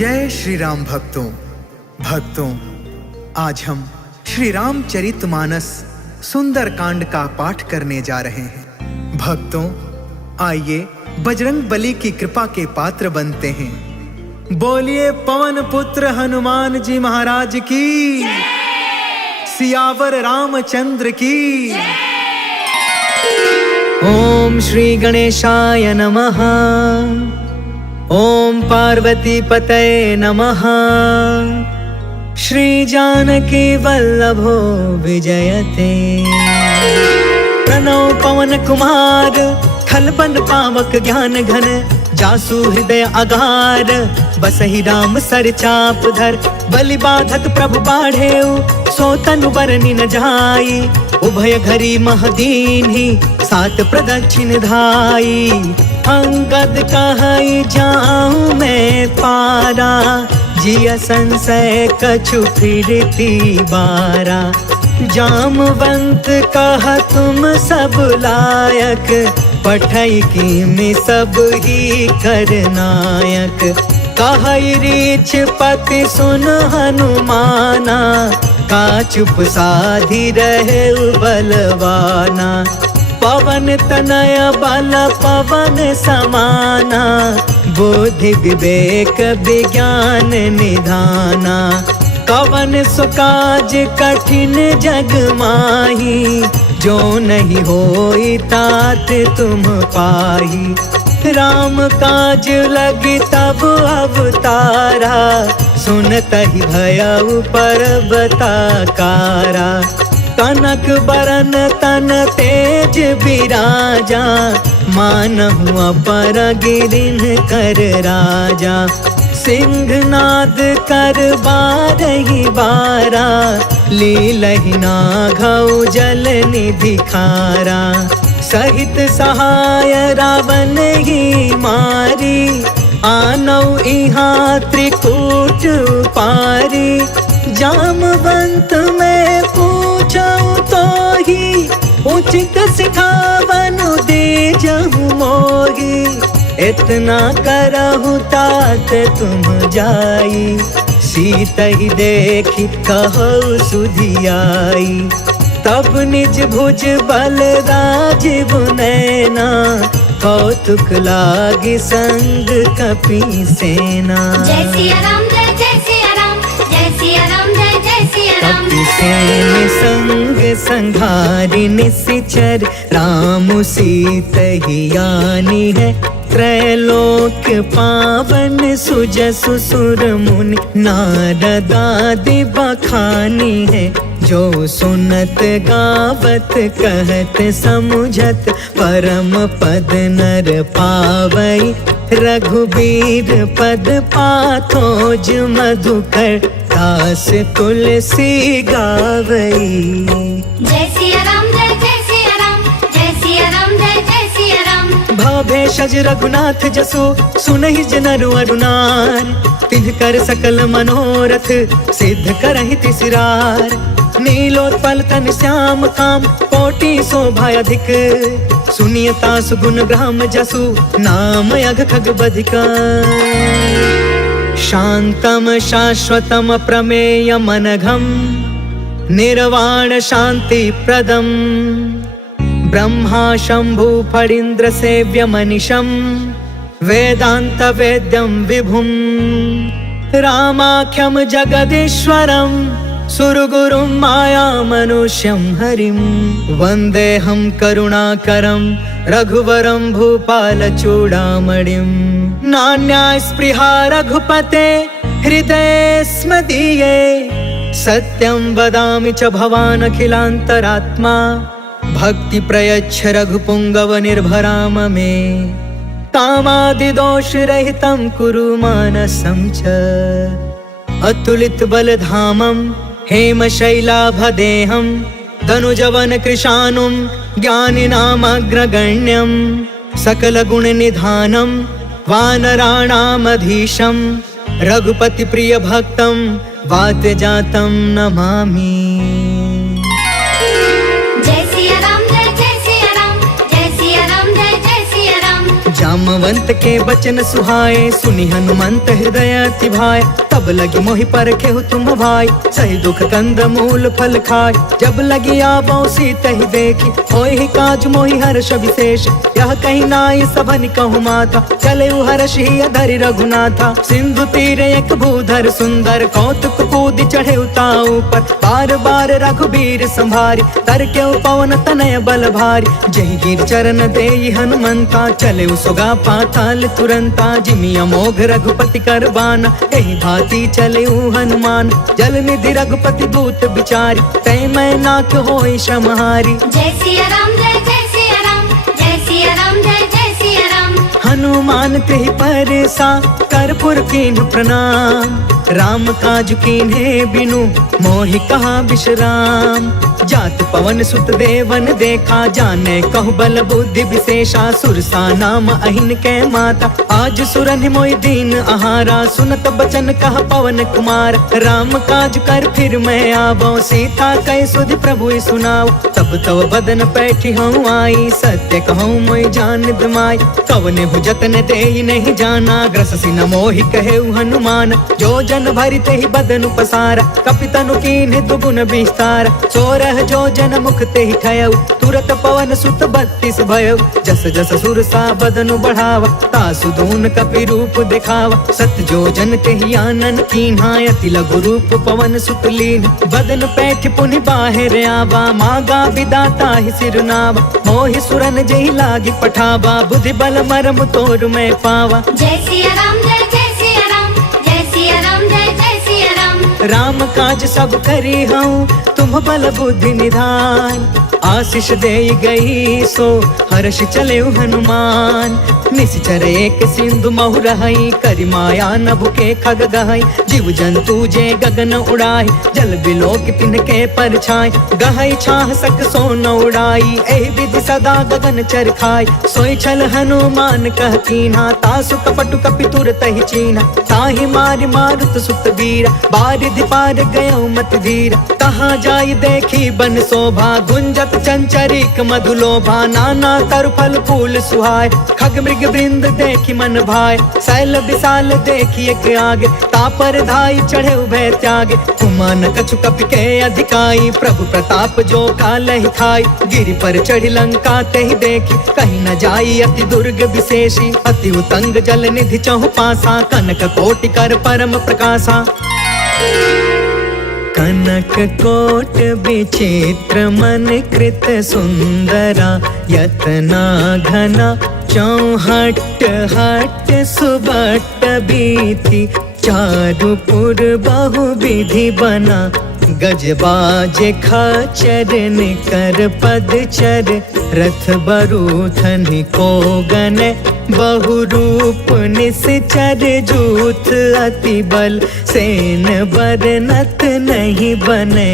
जय श्री राम भक्तों, आज हम श्री रामचरितमानस सुंदर कांड का पाठ करने जा रहे हैं। भक्तों, आइए बजरंग बली की कृपा के पात्र बनते हैं। बोलिए पवन पुत्र हनुमान जी महाराज की, सियावर रामचंद्र की। ओम श्री गणेशाय नमः। ओम पार्वती पतये नमः। श्री जानकी वल्लभो विजयते। प्रणव पवन कुमार, खलबन पावक ज्ञान घन, जासु हृदय अगार, बसहि राम सर चाप धर। बलि बाधक प्रभु बाढ़ेउ, सो तनु बरनि न जाई। उभय घरी महदीन्हि, सात प्रदक्षिण धाई। अंगद कहई जाऊं मैं पारा, जिया संशय कछु फिरती बारा। जामवंत कहा तुम सब लायक, पठई की में सब ही करनायक। कहई रीछ पति सुन हनुमाना, का चुप साधी रहे बलवाना। पवन तनय बल पवन समाना, बुद्धि विवेक विज्ञान निधाना। कवन सुकाज कठिन जग माही, जो नहीं होई तात तुम पाही। राम काज लगी तब अवतारा, सुनतहि भयउ पर्वताकारा। कनक बरन तन तेज बिराजा, मानहु अपर गिरिन कर राजा। सिंहनाद कर बारहि बारा, लीलहि नाघउ जल निधि खारा। सहित सहाय रावण ही मारी, आनौ इहाँ त्रिकूट पारी। जामवंत में पूछऊं तो ही, उचित सिखावनु दीजहु मोही। इतना करहु तात तुम जाई, सीतहि देखी कहु सुधियाई। तब निज भुज बल राजीव नैना, कौतुक लागी संग कपि सेना। जय सिया राम, जय जय सिया राम, जय सिया राम, जय जय सिया राम। कपि सेन संग संघारि निशिचर, राम सीतहि आनी है। त्रैलोक पावन सुजसु सुर मुनि, नारद आदि बखानी है। जो सुनत गावत कहत समुझत, परम पद नर पावई। रघुबीर पद पाथोज मधुकर, दास तुलसी गावई। जय सिया राम, जय जय सिया राम, जय सिया राम, जय जय सिया राम। भव भेषज रघुनाथ जसु, सुनहि जनरु अरुनार। तिन्ह कर सकल मनोरथ, सिद्ध करहि तिसिरार। नीलोत्पल तन श्याम काम, कोटि शोभा अधिक। सुनियता सुगुण ब्रह्म जसु, नाम अघ खग बधिका। शांतम शाश्वतम प्रमेय मनघम, निर्वाण शांति प्रदम। ब्रह्मा शंभु फणीन्द्र सेव्य मनिषम, वेदांत वेद्यम विभुम। रामाख्यम जगदीश्वरम, सुरगुरुम माया मनुष्यम हरिम। वंदेहम करुणाकरम, रघुवरम भूपाल चूड़ामणिम। नान्या स्पृहा रघुपते, हृदये स्म दीये। सत्यं वदामि च भवान् अखिलान्तरात्मा, भक्ति प्रयच्छ रघुपुंगव निर्भराम मे। कामादिदोष रहितं कुरु मानसं च, अतुलित बलधामं हेम शैलाभदेहं। तनुजवन कृशानुं ज्ञानिनामग्रगण्यं, सकल गुण निधानं वानराणामधीशं। रघुपति प्रिय भक्तं वातजातं नमामि। जय सिया राम, जय जय सिया राम, जय सिया राम, जय जय सिया राम। नामवंत के बचन सुहाए, सुनी हनुमंत हृदय अति भाए। तब लगी मोहि परखेहु तुम भाई, सही दुख कंद मूल फल खाय। जब लगी आवो सीत ही देखी, होय ही काज मोहि हर्ष विशेष। यह कहीं नाई सबन कहु माता, चले हर्ष ही धरि रघुनाथा। सिंधु तीर एक भूधर सुंदर, कौतुक कूद चढ़े उताऊ पर। बार बार रघुबीर संभारी, तर के पवन तनय बल भारी। जही गिर चरण देई हनुमंता, चले सुगा पाताल तुरंता। जिमि अमोघ रघुपति कर बाना, एहि भांति चले हनुमान। जल निधि रघुपति दूत बिचारी, तै मैं नाथ होई श्रमहारी। जय सिया राम जय जय सिया राम, जय सिया राम जय जय सिया राम। हनुमान तेहि परसा, कर्पूर कीन्ह प्रणाम। राम काज कीन्हे बिनु, मोहि कहा विश्राम। जात पवन सुत देवन देखा, जाने कहु बल बुद्धि विशेषा। सुरसा नाम अहिन के माता, आज सुरन मोहि दीन आहारा। सुनत बचन कहा पवन कुमार, राम काज कर फिर मैं आवो। सीता कह सुधि प्रभु सुनाओ, तब तव बदन पैठी हूँ आई। सत्य कहूँ मोहि जान दमाई, कवने हु जतन देई नहीं जाना। ग्रससि न मोहि कहेउ हनुमान, जो जन भरि तेहि बदन पसारा। कपितनु कीन्ह दुगुन विस्तार, सोरह जो जन मुख तेहि ठयउ। तुरत पवन सुत 32 भयउ, जस जस सुरसा बदनु बढ़ावा। तासु दून कपि रूप दिखावा, सत जो जन तेहि आनन कीन्हा। अति लघु रूप पवन सुत लीन, बदन पैठ पुनि बाहिर आवा। मागा विदाता ही सिरनावा, मोहि सुरन जेहि लागी पठावा। बुद्धि बल मरम तोर मैं पावा। जय सिया राम जय जय सिया राम, जय सिया राम जय जय सिया राम। राम काज सब करी हूँ, तुम बल बुद्धि निधान। आशीष दे गई सो, हर्ष चले हनुमान। निश्चर एक सिंधु महु रहई, करि माया नभ के खग गहई। जीव जंतु जे गगन उड़ाई, जल बिलोक तिनके परछाई। गहई छाह सक सो न उड़ाई, एहि विधि सदा गगन चर खाई। सोई छल हनुमान कह कीन्हा, तासु कपटु कपि तुरत ही चीन्हा। ताहि मारि मारुत सुत वीरा, बारिधि पार गयो मत धीरा। कहाँ जाई देखी बन शोभा, गुंजत चंचरिक मधुलोभा। नाना तरु फल फूल सुहाय, खग मृग वृंद देखी मन भाय। शैल विशाल देखी एक आगे, तापर धाई चढ़े उभय त्यागे। कुमान कछु कपि के अधिकाई, प्रभु प्रताप जो कालहि थाई। गिरि पर चढ़ी लंका तेहि देखी, कहीं न जाई अति दुर्ग विशेषी। अति उतंग जल निधि चहु पासा, कनक कोटि कर परम प्रकाशा। कनक कोट विचित्र मन कृत सुंदरा। यतना घना चौहट हट सुबट बीती। चारु पुर बहु विधि बना, गजबाज खचर निकर पदचर। रथ बरूथन को गन, बहु रूप निश्चर। जूथ अति बल, सेन बरनत नहीं बने।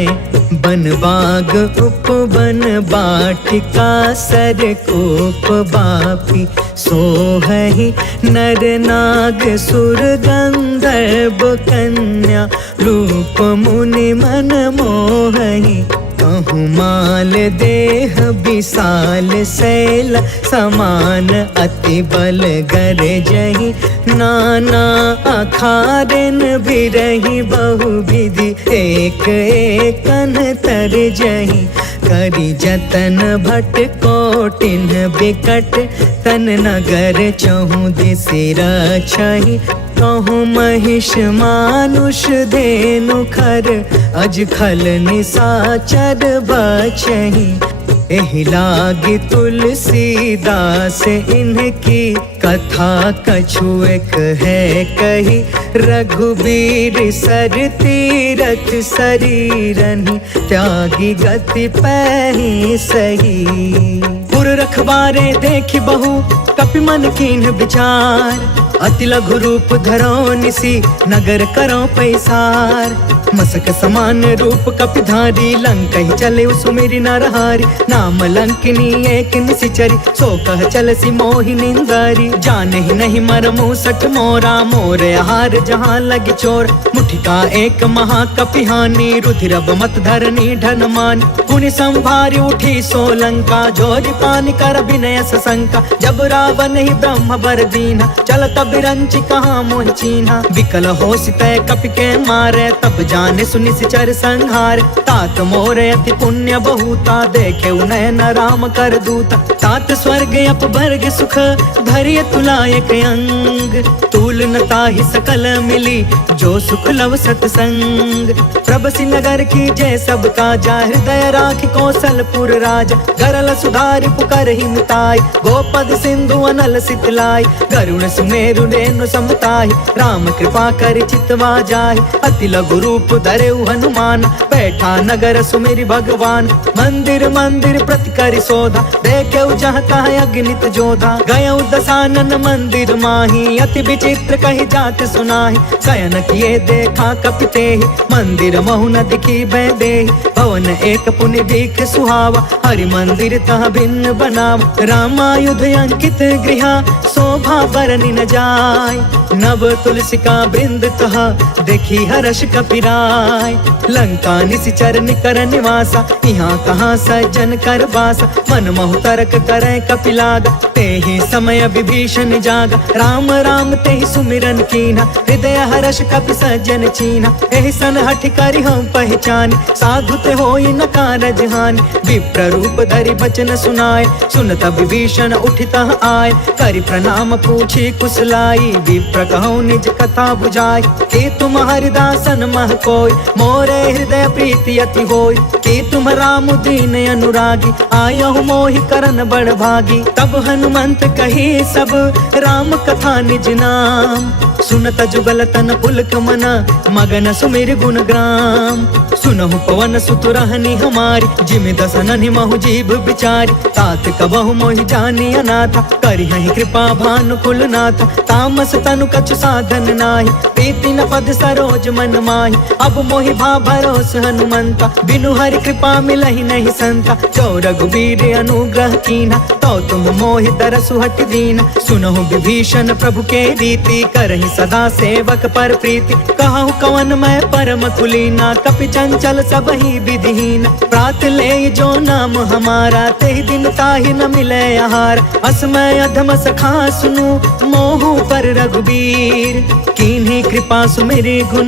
बन बाग उपवन बाटिका, सर कोप बापी। सोहहि नर नाग सुर गंधर्व कन्या। रूप मुनि मन मोहहि, कहूँ माल देह विशाल। शैल समान अति बल गरजहि, नाना अखारन बिरहि। बहु विधि एक एकन तरजहि, करि जतन भट कोटिन बिकट। तन नगर चहु दिसि रक्षहि, कहूँ महिष मानुष धेनु खर। अज खल निसाचर बचहि, एहि लागी तुलसीदास इनकी। कथा कछु एक है कही, रघुबीर सर तीरथ शरीरनि। त्यागी गति पैहि सही, पुर रखवारे देखि बहु कपि मन कीन्ह विचार। अति लघु रूप धरो निसी, नगर करो पैसार। मसक समान रूप कपिधारी, लंका ही चले सुमेरी नरहारी। नाम लंकिनी एक निशिचरी, सो कह चल सी मोहि निंदारी। जाने ही नहीं मरमु सठ मोरा, मोर आहार जहाँ लगी चोर। मुठिका एक महाकपिहानी, रुधिरब मत धरनी ढन मान। पुनि संभारी उठी सोलंका, जोरी पानी कर विनय सशंका। जब रावण ही ब्रह्म बर दीना, चलत बिरंची कहाँ मोहि चीन्हा। विकल हो तय कपि के मारे, तब जाने सुनि सिचर संहार। तात मोर अति पुण्य बहुता, देखे नयन राम कर दूता। तात स्वर्ग अपवर्ग सुख, धरिय तुलायक अंग। तूल न ताहि सकल मिली, जो सुख लव सतसंग। प्रभसी नगर की जय सब काजा, हृदय राख कौशलपुर राजा। गरल सुधारि पुकर ही मिताई, गोपद सिंधु अनल सितलाई। गरुण सुमेरु रेणु समताहि, राम कृपा कर चितवा जाहि। अति लघु रूप धरेउ हनुमान, बैठा नगर सुमेरि भगवान। मंदिर मंदिर प्रति करि शोधा, देखेउ जहाँ तहाँ अगणित जोधा। गयउ दसानन मंदिर माही, अति विचित्र कही जात सुनाहि। शयन किए देखा कपि तेहि, मंदिर महु न दिखी बै देहि। भवन एक पुनि दीख सुहावा, हरि मंदिर तह भिन्न बनावा। रामायुध अंकित गृहा, शोभा बरनि न जाय। नव तुलसिका बृंद तह, देखी हर्ष कपिराय। लंका निशिचर निकर निवासा, यहाँ कहाँ सज्जन कर बासा। मन महु तर्क करे कपिलागा, तेहि समय विभीषण जागा। राम राम तेहि सुमिरन कीन्हा, हृदय हर्ष कपि सज्जन चीन्हा। एहि सन हठि करि हम पहचानी, साधु ते होई न कारज हानि। विप्र रूप धरि बचन सुनाए, सुनत विभीषण उठितः आए। करि प्रणाम पूछी कुशलाई, विप्र कहूँ निज कथा बुझाई। कि तुम हरिदासन मह कोय, मोरे हृदय प्रीति अति होय। कि तुम राम दीन अनुरागी, आयहु मोहि करन बड़ भागी। तब हनुमंत कही सब, राम कथा निज नाम। सुनत जुगल तन पुलक मना, मगन सुमिर गुण ग्राम। सुनहु पवन सुत रहनी हमारी, जिमि दसननि महु जीव बिचारी। तात कबहु मोहि जानी अनाथा, करिहहि कृपा भानुकुल नाथा। तामस तनु कछु साधन नाही, प्रीति न पद सरोज मन माही। अब मोहि भा भरोस हनुमंता, बिनु हरि कृपा मिलहि नहीं संता। जो रघुबीर अनुग्रह कीन्हा, तो तुम मोहि दरसु हटि दीन्हा। सुनहु विभीषण प्रभु के रीति, करहि सदा सेवक पर प्रीति। कहूँ कवन मैं परम कुलीना, कपि चंचल सबहि विधिहीन। प्रात ले जो नाम हमारा, तेहि दिन ताहि न मिले आहार। असमय अधम सखा सुनु, मोहु पर रघुबीर। कीन्ही कृपा सुमिरि गुण,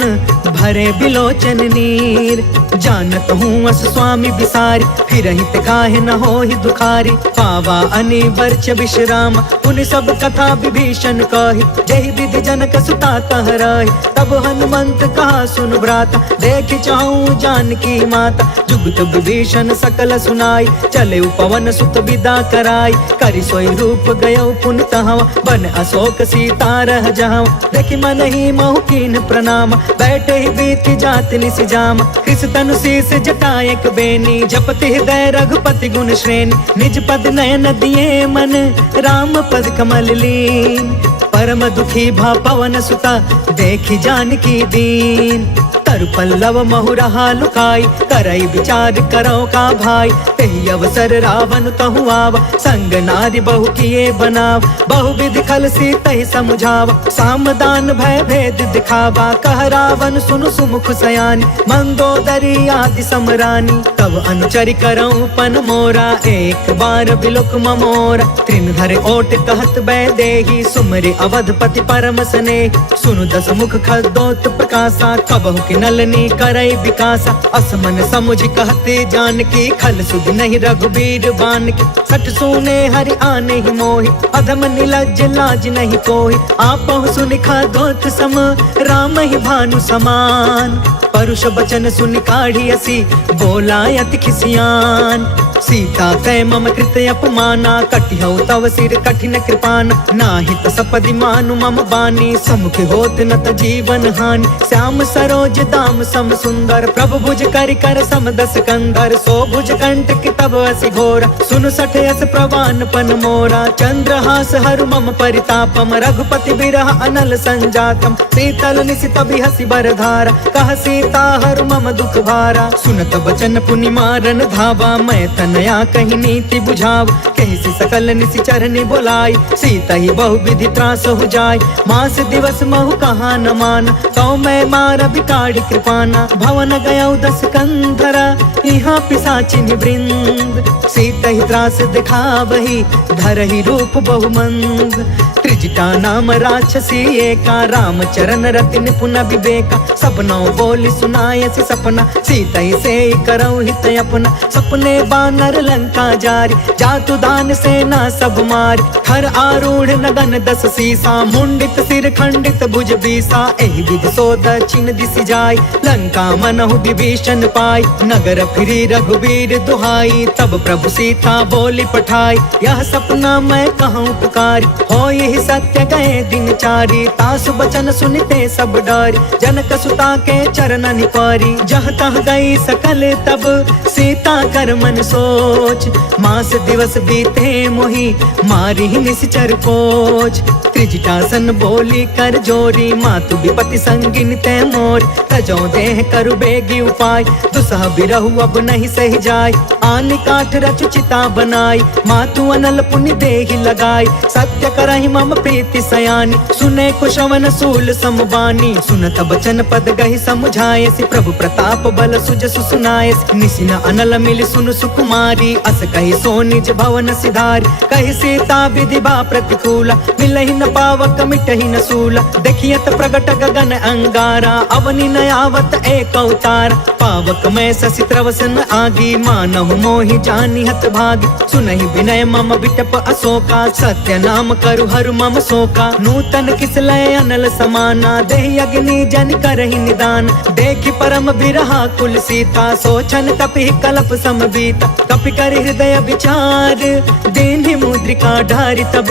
भरे बिलोचन नीर। जानत हूँ अस स्वामी बिसारी, फिरहि ते काहे न होहि दुखारी। पावा अनिवर्च विश्राम, उन सब कथा विभीषण कही। जहि विधि जनक सुता तह रही, तब हनुमंत कहा सुन भ्राता। देख चाहूँ जानकी माता, जुगत विभीषण सकल सुनाई। चले पवन सुत विदा कराई, करि सोई रूप गयो पुन तहवा। बन अशोक सीता रह जहाँ, देखि मन ही महु कीन प्रणाम। बैठे ही बीती जात निसि जाम, कृष तनु शीस जटायक बेनी। जपति हृदय रघुपति गुण श्रेणी, निज पद नयन दिए मन, राम पद कमल लीन। परम दुखी भा पवन सुता, देखी जानकी दीन। तरु पल्लव महु रहा लुकाई, करई विचार करो का भाई। तेहि अवसर रावण तहु आवा, संग नारी बहु किए बनाव। बहु विधि खल सी तहि समुझावा, सामदान भय भेद दिखावा। कह रावण सुनु सुमुख सयानी, मंदोदरी आदि समरानी। तब अनुचरि करऊं पन मोरा, एक बार बिलुक ममोरा। त्रिन धर ओट कहत बै देही, सुमरि अवधपति परम स्नेही। सुनु दस मुख खदोत प्रकाशा, कबहु कि नलनी करई विकासा। असमन समुझ कहते जानकी, खल सुध नहीं रघुबीर बानकी। सठ सुने हरि आने ही मोहि, अधम निलज्ज लाज नहीं कोहि। आपहु सुनि खदोत सम, राम ही भानु समान। परुष बचन सुनि काढ़ी असी, बोला अति खिसियान। सीता कै मम कृत अपमाना, कटिहउ तव सिर कठिन कृपान। नाहित सपदि मानु मम बानी, समुख होत न त जीवन हानि। श्याम सरोज दाम सम सुंदर, प्रभु भुज करि कर सम दस कंधर। सो भुज कंठ कि तब असि घोर, सुन सठ यस प्रवान पन मोरा। चंद्रहास हरु मम परितापम, रघुपति बिरह अनल संजातम। शीतल निशित बिहसि बरधारा, कह सीता सीता हर मम दुख भारा। सुनत बचन पुनि मारन धावा, मैं तनया कही नीति बुझाव। कही सी सकल निशिचर नि बोलाई, सीता ही बहु विधि त्रास हो जाय। मास दिवस महु कहा न मान, तो मैं मार बिकाड़ी कृपाना। भवन गया 10 कंधरा, यहाँ पिशाचिनि वृंद। सीता ही त्रास दिखावही, धरहि रूप बहुमंद। त्रिजटा नाम राक्षसी एका, राम चरण रति निपुण विवेका। सबनौ बोली सुनाय सी सपना, सीता ही से करौ हित अपना। सपने बानर लंका जारी, जातु दान सेना सब मारी। हर आरूढ़ नगन 10 सीसा, मुंडित सिर खंडित भुज बीसा। एहि विधि सो दक्षिण दिशि जाय, लंका मनहु विभीषण पाई। नगर फिरी रघुवीर दुहाई, तब प्रभु सीता बोली पठाई। यह सपना मैं कहूँ पुकारी, हो यही सत्य गए दिन चारी। तासु बचन सुनते सब डरी, जनक सुता के चरण निपारी। जह तह गई सकल तब, सीता कर मन सोच। मास दिवस बीते मोहि, मारी निश्चर कोच। त्रिजटासन बोली कर जोरी, मातु विपति संगिन ते मोर। तजो देह करु बेगी उपाय, दुसह बिरहु अब नहीं सह जाय। आन काठ रचु चिता बनाई, मातु अनल पुनि देहि लगाई। सत्य करहि मम प्रीति सयानी, सुने कुशवन सूल समबानी। सुनत बचन पद गहि समुझाय, सि प्रभु प्रताप बल सुजसु सुनाय। निसिन अनल मिलि सुनु सुकुमारी, अस कहि सो निज भवन सिधारी। कहि सीता विधि बा प्रतिकूला, मिलहि न पावक मिटहि न सूला। देखियत प्रगट गगन अंगारा, अवनि न आवत एक अवतार। पावक मैं ससि त्रवसन आगी, मानहु मोहि जानि हत भागी। सुनहि विनय मम बिटप अशोका, सत्य नाम करु हरु मम शोका। नूतन किसलय अनल समाना, देहि अग्नि जन करहि निदान। देखि परम बिरहा कुल सीता, सोचन कपि कलप सम बीता। कपि कर हृदय विचार, दीन्हि मुद्रिका ढारि तब।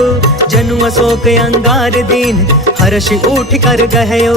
जनु अशोक अंगार दीन, हर्षि उठ कर गहयो।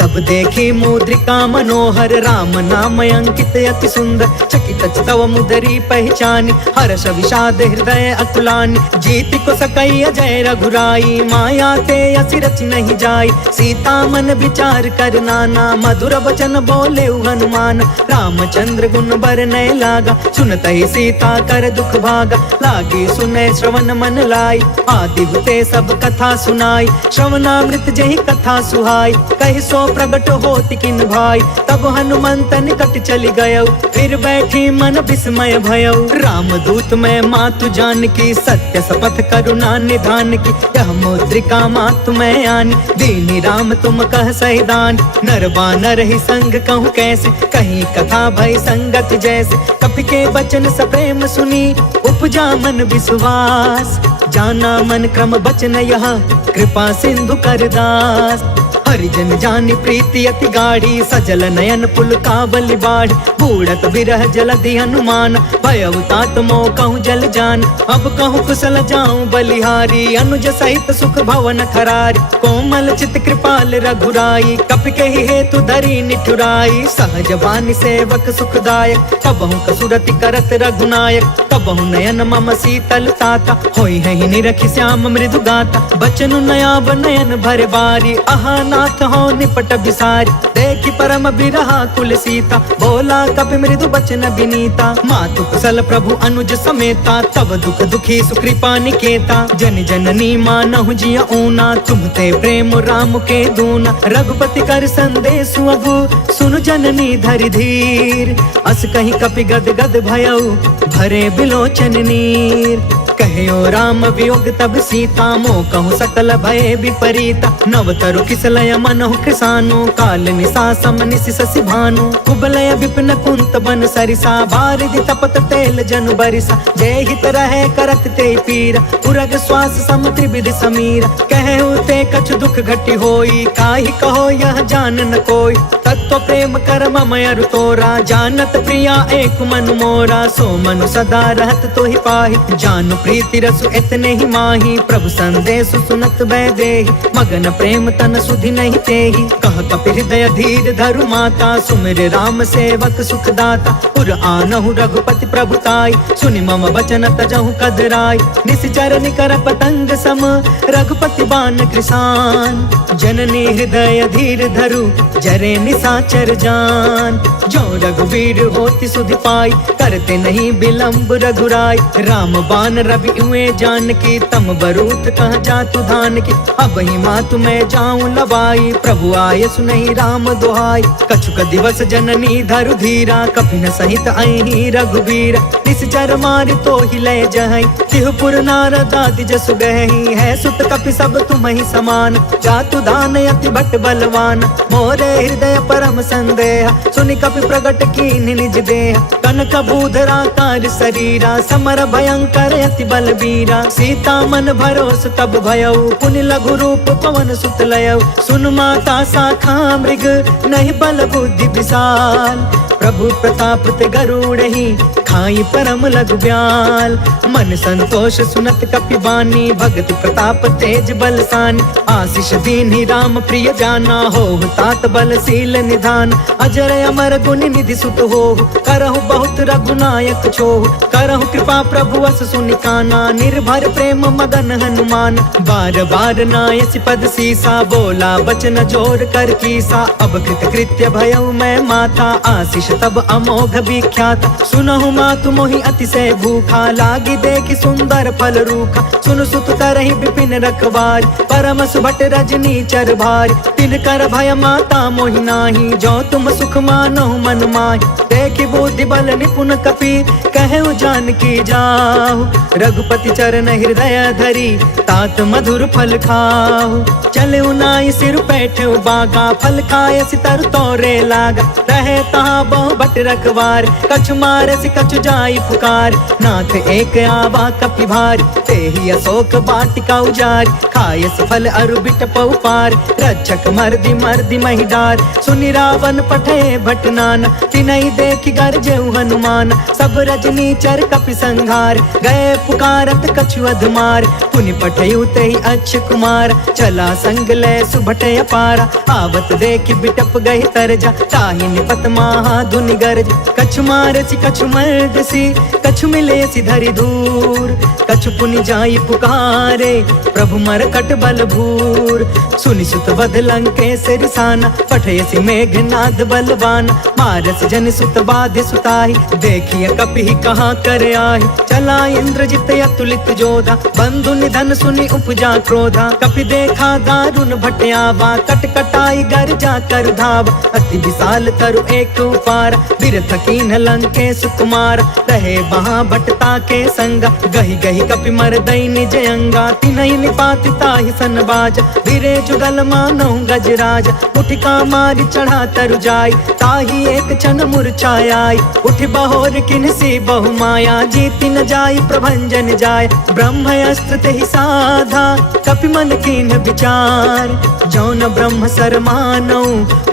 तब देखी मुद्रिका मनोहर, राम नाम अंकित अति सुंदर। चकित तव मुदरी पहचानी, हर्ष विषाद हृदय अकुलानी। जीति को सकई अजय रघुराई, माया ते असि रचि नहीं जाई। सीता मन विचार कर नाना, मधुर वचन बोले हनुमान। रामचंद्र गुण बरनय लागा, सुनत ही सीता कर दुख भागा। लागी सुने श्रवण मन लाई, आदि हुते सब कथा सुनाई। श्रवणामृत जहि कथा सुहाई, कहि सो प्रगट होति किन भाई। तब हनुमंत निकट चली गयो, फिर बैठी मन विस्मय भयो। राम दूत मैं मातु जान की, सत्य शपथ करुणा निधान की। यह मुद्रिका मातु मैं आनी, दीनी राम तुम कह सहिदान। नर बानर ही संग कहूँ कैसे, कहीं कथा भई संगत जैसे। कपि के बचन सप्रेम सुनी, उपजा मन विश्वास। जाना मन क्रम बचन यह, कृपा सिंधु कर दास। हरिजन जानि प्रीति अति गाढ़ी, सजल नयन पुल कावली बाढ़। बूढ़त बिरह जलधि हनुमान, भयउ तात मोह कहूँ जल जान। अब कहूँ कुशल जाऊं बलिहारी, अनुज सहित सुख भवन खरारी। कोमल चित कृपाल रघुराई, कपि कहि हेतु धरी निठुराई। सहज बानी सेवक सुखदायक, कबहु कसुरति करत रघुनायक। कबहु नयन मम शीतल ताता, होई है निरखि श्याम मृदु गाता। बचनु नयाब नयन भर बारी, आहा नाथ हो निपट बिसारी। देखि परम बिरहा कुल सीता, बोला कपि मृदु बचन विनीता। मातु कुशल प्रभु अनुज समेता, तब दुख दुखी सुकृपा निकेता। जन जननी मानहु जिय ऊना, तुमते प्रेम राम के दूना। रघुपति कर संदेश अगु, सुनु जननी धरि धीर। अस कहीं कपि गद गद भयउ, भरे बिलोचन नीर। कहो राम वियोग तब सीता, मोह कहूँ सकल भय विपरीता। नव तरु किसलय मनहु कृसानु, काल निशा सम निशि शशि भानु। कुबलय विपिन कुंत बन सरिसा, बारिधि तपत तेल जनु बरिसा। जय हित रहे करत ते पीरा, उरग श्वास सम त्रिविधि समीरा। कहु ते कछु दुख घटी होई, काहि कहो यह जान न कोई। तत्व प्रेम कर मम अरु तोरा, जानत प्रिया एक मनु मोरा। सो मनु सदा रहत तो ही पाहि, जानु प्रीति रसु इतने ही माही। प्रभु संदेश सुनत वैदेही, मगन प्रेम तन सुधि नहीं तेही। कह कपि हृदय धीर धरु माता, सुमिर राम सेवक सुखदाता। पुर आनहु रघुपति प्रभुताई, सुनि मम वचन तजहु कदराई। निश्चर निकर पतंग सम, रघुपति बान कृसान। जननी हृदय धीर धरु, जरे निशा चराचर जान। जो रघुवीर होती सुधि पाई, करते नहीं विलंब रघुराई। राम बान रवि हुए जान की, तम बरूत कह जातु धान की। अब ही मातु मैं जाऊं लवाई, प्रभु आय सुनहि राम दुहाई। कछुक दिवस जननी धरु धीरा, कपिन सहित अहि रघुवीर। निश्चर मारि तो ही लय जहई, तिहुपुर नारद आदि जसु गहई। है सुत कपि सब तुम ही समान, जातु दान अति भट बलवान। मोरे हृदय परम संदेह, सुनि कपि प्रगट कीन निज देह। कनक बूधराकार शरीरा, समर भयंकर अति बलबीरा। सीता मन भरोस तब भयउ, पुनि लघु रूप पवन सुत लयउ। सुन माता शाखा मृग, नहीं बल बुद्धि विशाल। प्रभु प्रताप ते गरुड़हि, खाई परम लघु ब्याल। मन संतोष सुनत कपि बानी, भगति प्रताप तेज बलसानी। आशीष दीन्हि राम प्रिय जाना, होहु तात बलशील निधान। अजर अमर गुण निधि सुत होहु, करहु बहुत रघुनायक छोहु। करहु कृपा प्रभु अस सुनि काना, निर्भर प्रेम मगन हनुमान। बार बार नायसि पद सीसा, बोला बचन जोर कर कीसा। अब कृत कृत्य भयउ मैं माता, आशीष तब अमोघ विख्यात। सुनहु मातु मोहि अतिशय भूखा, लागी देखि सुंदर फल रूखा। सुन सुत करहि विपिन रखवार, परम सुभट रजनी चर भार। तिन कर भय माता मोहि नाही, जो तुम सुख मानहु मन माहि। देखि बुद्धि बल निपुण कपि, कहु जानकी जाहु। रघुपति चरण हृदय धरी, तात मधुर फल खाहु। चलउ नाई सिर बैठउ बागा, फल खाय सितर तोरे लागा। रहे तहाँ बहु बट रखवार, कछु मारसि कछु जाई पुकार। नाथ एक आवा कपि भार, तेहि अशोक वाटिका उजारि। खायसि फल अरु बिटपउ पार, रक्षक मर्दि मर्दि महि डार। सुनि रावण पठे भट नाना, तिनहि देखि गरजेउ हनुमान। सब रजनी चर कपि संघार, गए पुकारत कछु अधमार। पुनि पठयु तेहि अक्ष कुमार, चला संग लय सुभट अपारा। आवत देखि बिटप गहि तरजा, ताहि निपत महा धुनि गरज। कछु मारसि कछु मर्दसि, कछु मिलेसि धरि धूर। कछु पुनि जाई पुकारे, प्रभु मरकट बल भूर। सुनि सुत वध लंकेश रिसाना, पठयसि मेघनाद बलवान। मारस जन सुत बाधि सुताहि, देखिए कपि कहाँ कर आहि। चला इंद्रजित अतुलित जोधा, बंधु निधन सुनि उपजा क्रोधा। कपि देखा दारुण भट आवा, कट कटाई गर जा कर धावा। अति विशाल तरु एक उपार, बिरथ कीन्ह लंकेश कुमार। रहे वहाँ भटता के संगा, गहि गहि कपि मरदई निज अंगा। तिनहि निपाति ताहि सन बाजा, धीरे जुगल मानहु गजराज। उठिका मारि चढ़ा तरु जाई, ताहि एक क्षण मूर्छाई। उठि बहोर किन्हसी बहु माया, जीति न जाई प्रभंजन जाय। ब्रह्म अस्त्र तेहि साधा, कपि मन कीन्ह विचार। जौन ब्रह्म सर मानौ,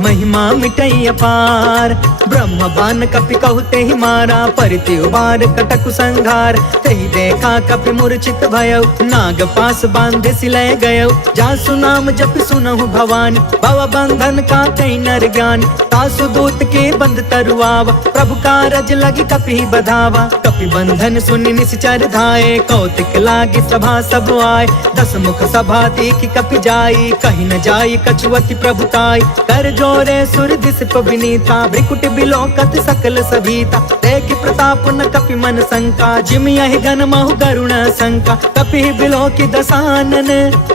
महिमा मिटई अपार। ब्रह्म बान कपि कहु तेहि मारा, परिति उबार कटकु संघार। तेहि देखा कपि मूर्छित भयउ, नाग पास बांधे सिलय गयउ। जासु नाम जपि सुनहु भवानी, भव बंधन का कई नर ज्ञानी। तासु दूत के बंद तरुआवा, प्रभु कारज लगी कपि बधावा। कपि बंधन सुनि निश्चर धाये, कौतिक लागी सभा सब आए। दस मुख सभा देखि कपि जाई, कहि न जाई कछु अति प्रभुताई। कर जोरे सुर दिस विनीता, भ्रिकुट बिलोकत सकल सभीता। देखि प्रताप न कपि मन शंका, जिमि यहि गन महु गरुण शंका। कपि बिलोकि दसानन,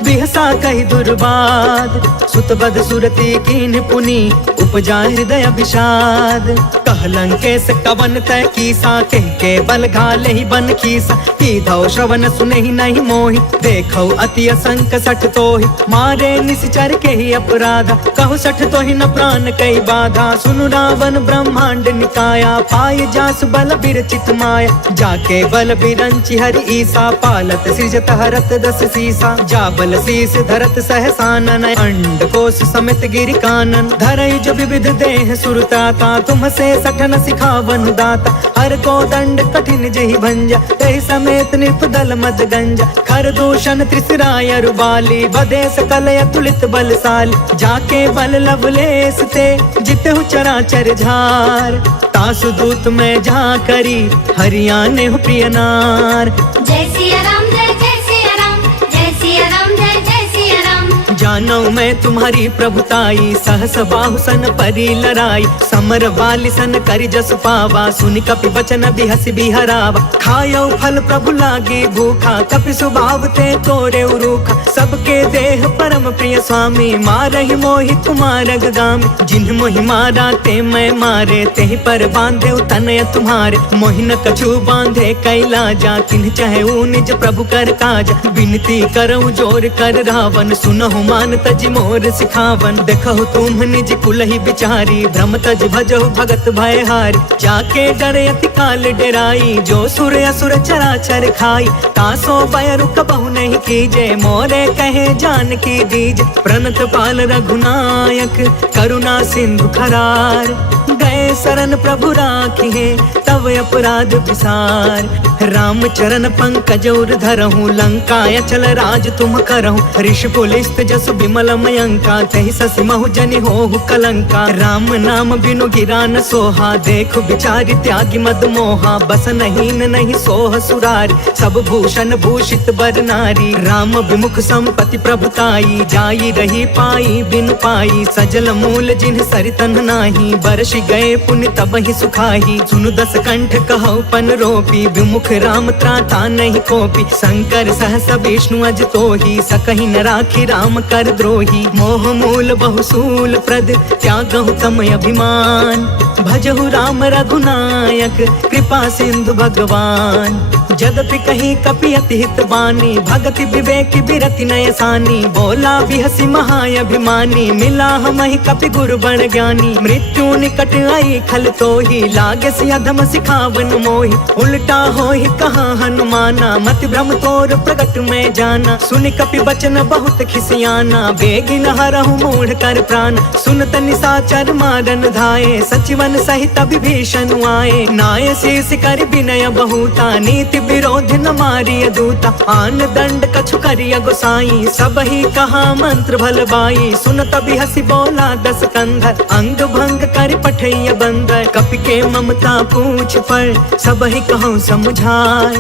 बिहसा कहि दुर्बाद। सुत बध सुरति कीन्ह पुनि, उपजा हृदय विषाद। कह लंकेश कवन तय कीसा, कहि के बल घाले ही बन खीसा। कीधौ श्रवण सुनहि नहीं मोहि, देखौ अति असंक सठ तोहि। मारे निश्चर के ही अपराधा, कहु सठ तोहि न प्राण कई बाधा। सुनु रावण ब्रह्मांड निकाया, पाय जासु बल बिरचित माया। जाके बल बिरंचि हरि ईसा, पालत सृजत हरत दस सीसा। जा बल शीस धरत सहसानन, अंड कोश समेत गिरि कानन। धरई जो विविध देह सुरताता, तुम से सठन सिखावन दाता। हर को दंड कठिन जहि भंजा, तहि समेत निपदल मद गंजा। खर दूषण त्रिसराय अरुबाली, बधे सकल अतुलित बलशाली। जाके बल लवलेस ते, जितहु चराचर झार। तासु दूत में जा करी, हरियाणे हो प्रिय नार। जय सिया राम, जय जय सिया राम, जय सिया राम, जय जय सिया राम। जानो मैं तुम्हारी प्रभुताई, सहस बाहु सन परी लराई, समर वाली सन करि जस पावा, सुनि कपि वचन बिहसि बिहरावा। खायो फल प्रभु लागे भूखा, कपि स्वभाव ते तोरे उरूखा, सबके देह परम प्रिय स्वामी, मारहि मोहि कुमारग गामी। जिन्ह मोहि मारा ते मैं मारे, तेहि पर बांधे तनय तुम्हारे, मोहि न कछु बांधे कैलाजा, तिन्ह चाहे निज प्रभु कर काजा। विनती करऊं जोर कर रावण, सुनहु मान तज मोर सिखावन, देखहु तुम निज कुलहि बिचारी, भ्रम तज भजहु भगत भयहारी। जाके डरे अति काल डेराई, जो सुर असुर चराचर खाई, तासो भय रुक बहु नहीं कीजे, मोरे कहे जान की दीज। प्रणत पाल रघुनायक, करुणा सिंधु खरार, गए शरण प्रभु राखिए, तब अपराध विसार। राम चरण पंकज उर धरहूँ, लंका अचल राज तुम करहूँ। ऋषि पुलिस्त जस विमल मयंका, तहि ससि महु जनि होहु कलंका। राम नाम बिनु गिरा न सोहा, देखु बिचारी त्यागी मद मोहा। बस नहीं सोह सुरारी, सब भूषण भूषित बर नारी। राम विमुख संपत्ति प्रभुताई, जाई रही पाई बिनु पाई। सजल मूल जिन्ह सरितन नाही, बरसि गए पुण्य तब ही सुखाही। सुनु दस कंठ कहु पन रोपी, विमुख राम त्राता नहीं कोपी। शंकर सहस विष्णु अज तोही, सकहि न राखी राम कर द्रोही। मोह मूल बहुसूल प्रद, त्यागहु तम अभिमान। भजहु राम रघुनायक, कृपा सिंधु भगवान। जदपि कहीं कपि अति हित बानी, भगति विवेक बिरति नय सानी। बोला बिहसि महाअभिमानी, मिला हमहि कपि गुरु बड़ ज्ञानी। मृत्यु निकट आई खल तोही, लागे सि अधम सिखावन मोहि। उल्टा होहि कहाँ हनुमाना, मति भ्रम तोर प्रगट में जाना। सुनि कपि बचन बहुत खिसियाना, बेगिन हरहु मूढ़ कर प्राण। सुनत निशाचर मारन धाये, सचिवन सहित विभीषण आए। नाय शीस कर विनय बहुता, नीति विरोध न मारिय दूता। आन दंड कछु करिय गोसाई, सब ही कहा मंत्र भल बाई। सुनत बिहसि बोला दस कंधर, अंग भंग कर पठैय बंदर। कपि के ममता पूछ पर, सब ही कहूँ समुझाय।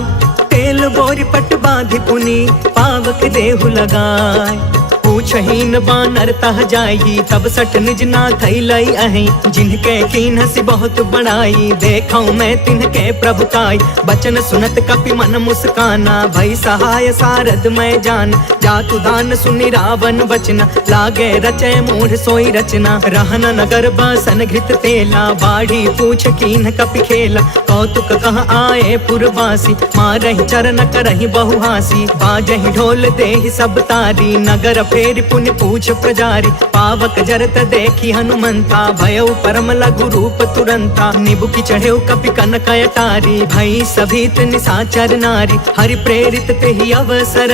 तेल बोरी पट बांधि पुनि, पावक देहु लगाय। पूछहीन बानर तह जाई, तब सठ निज नाथ लई अहि। जिनके कीन्हसि बहुत बड़ाई, देखऊं मैं तिनके प्रभुताई। बचन सुनत कपि मन मुस्काना, भई सहाय सारद मैं जान। जातु दान सुनि रावण बचना, लागे रचय मूढ़ सोई रचना। रहन नगर बासन घृत तेला, बाढ़ी पूछ कीन्ह कपि खेला। कौतुक कह आए पुरवासी, मारहि चरण करहि बहु हासी। बाजहि ढोल देहि सब तारी, नगर फेर पुण्य पूछ प्रजारी। पावक जरत देखी हनुमंता, भयउ परम लघु रूप तुरंता। निबुकि चढ़ेउ कपि कनक अटारी, भई सभीत निशाचर नारी। हरि प्रेरित तेहि अवसर,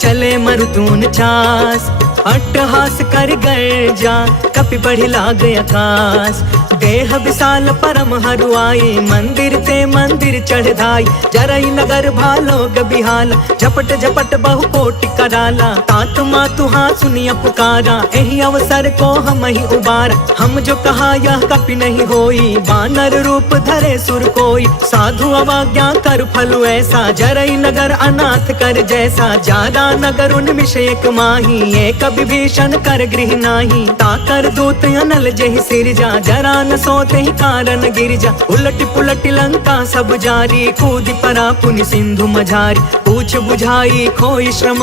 चले मरुतून चास। अट्टहास कर गर्जा, कपि बढ़ि लाग आकाश। देह विशाल परम हरुआई, मंदिर ते मंदिर चढ़ धाई। जरई नगर भालोग बिहाला, झपट झपट बहु कोटि कराला। तात मातु हाँ सुनिया पुकारा, एहि अवसर को हम ही उबारा। हम जो कहा यह कपि नहीं होई, बानर रूप धरे सुर कोई। साधु अवज्ञा कर फलु ऐसा, जरई नगर अनाथ कर जैसा। जादा नगर उन्मिष एक माही, एक विभीषण कर गृह नाही। ताकर दूत अनल जहि सिरजा, जरा न सोते ही कारण गिरजा। उलट पुलट लंका सब जारी, कूदि परा पुनि सिंधु मझारी। पूछ बुझाई खोई श्रम,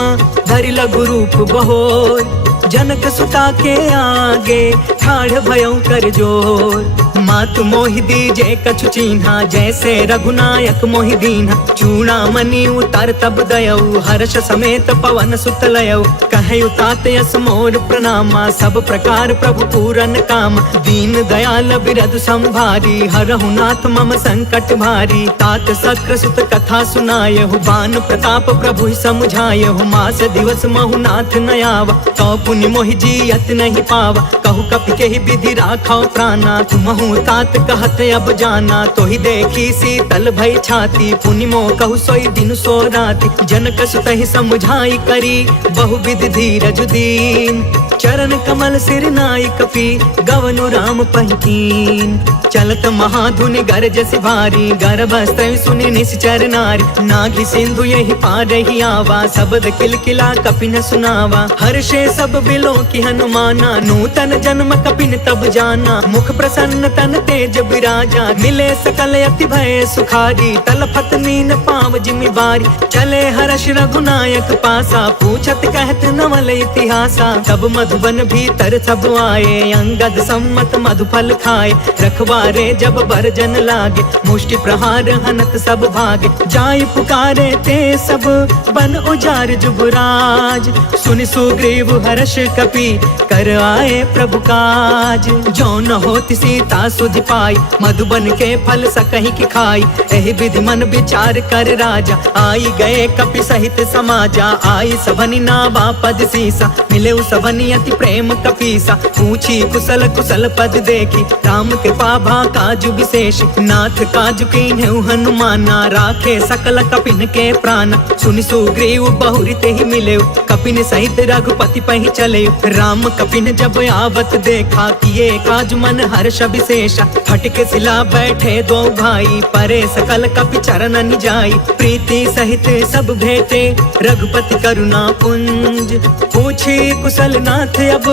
धरि लघु रूप बहोर। जनक सुता के आगे, ठाढ़ भयउ कर जोर। मातु मोहि दीजे कछु चीन्हा, जैसे रघुनायक मोहि दीन्हा। चूड़ामणि उतर तब दयऊ, हर्ष समेत पवन सुत लयऊ। कहयु तात यस मोर प्रणामा, सब प्रकार प्रभु पूरन काम। दीन दयाल बिरधु संभारी, हरहु नाथ मम संकट भारी। तात सक्र सुत कथा सुनायहु, बान प्रताप प्रभु समुझायहु। मास दिवस महु नाथ न आवा, तो पुनि मोहि जियत नहीं पावा। कहु कपि के ही विधि राखो प्राणा, तुमहु तात कहत अब जाना। तो ही देखी शीतल भई छाती, पुनि मोह कहु सोई दिन सो राति। जनक सुत ही समुझाई करी, बहुविध धीरज दीन। चरण कमल सिर नाई कपि, गवनु राम पहिकीन। चलत महाधुनि गरजसि भारी, गर्भस्त्र सुनि निश्चर नारी। नाघि सिंधु यही पार ही आवा, शब्द किलकिला कपिन सुनावा। हर्षे सब बिलो की हनुमाना, नूतन जन्म कपिन तब जाना। मुख प्रसन्न तन तेज विराजा, मिले सकल अति भय सुखारी। तलफत नीन पाव जिमि बारी, चले हर्ष रघुनायक पासा। पूछत कहत नवल इतिहासा, तब मधुबन भीतर सब आए। अंगद सम्मत मधुफल खाए, रखवारे जब बरजन लागे। मुष्टि प्रहार हनत सब भागे, जाय पुकारे ते सब बन उजार जुबराज। सुनि सुग्रीव हर्ष कपि, कर आए प्रभु काज। जो न होति सीता सुधि पाई, मधुबन के फल सकहि की खाई। एहि विधि मन विचार कर राजा, आई गए कपि सहित समाजा। आई सबनि नावा पद सीसा, मिले सबनि अति प्रेम कपीसा। पूछी कुशल कुशल पद देखी, राम कृपा भा काजु विशेष। नाथ काजु कीन्हु हनुमाना, राखे सकल कपिन के प्राण। सुनि सुग्रीव बहुरी ते ही मिले, कपिन सहित रघुपति पहि चले। राम कपिन जब आवत देखा, किए काज मन हर्ष विशेषा। फटके सिला बैठे दो भाई, परे सकल कपि चरण जाई। प्रीति सहित सब भेटे, रघुपति करुणा पुंज। पूछी कुशल नाथ अब,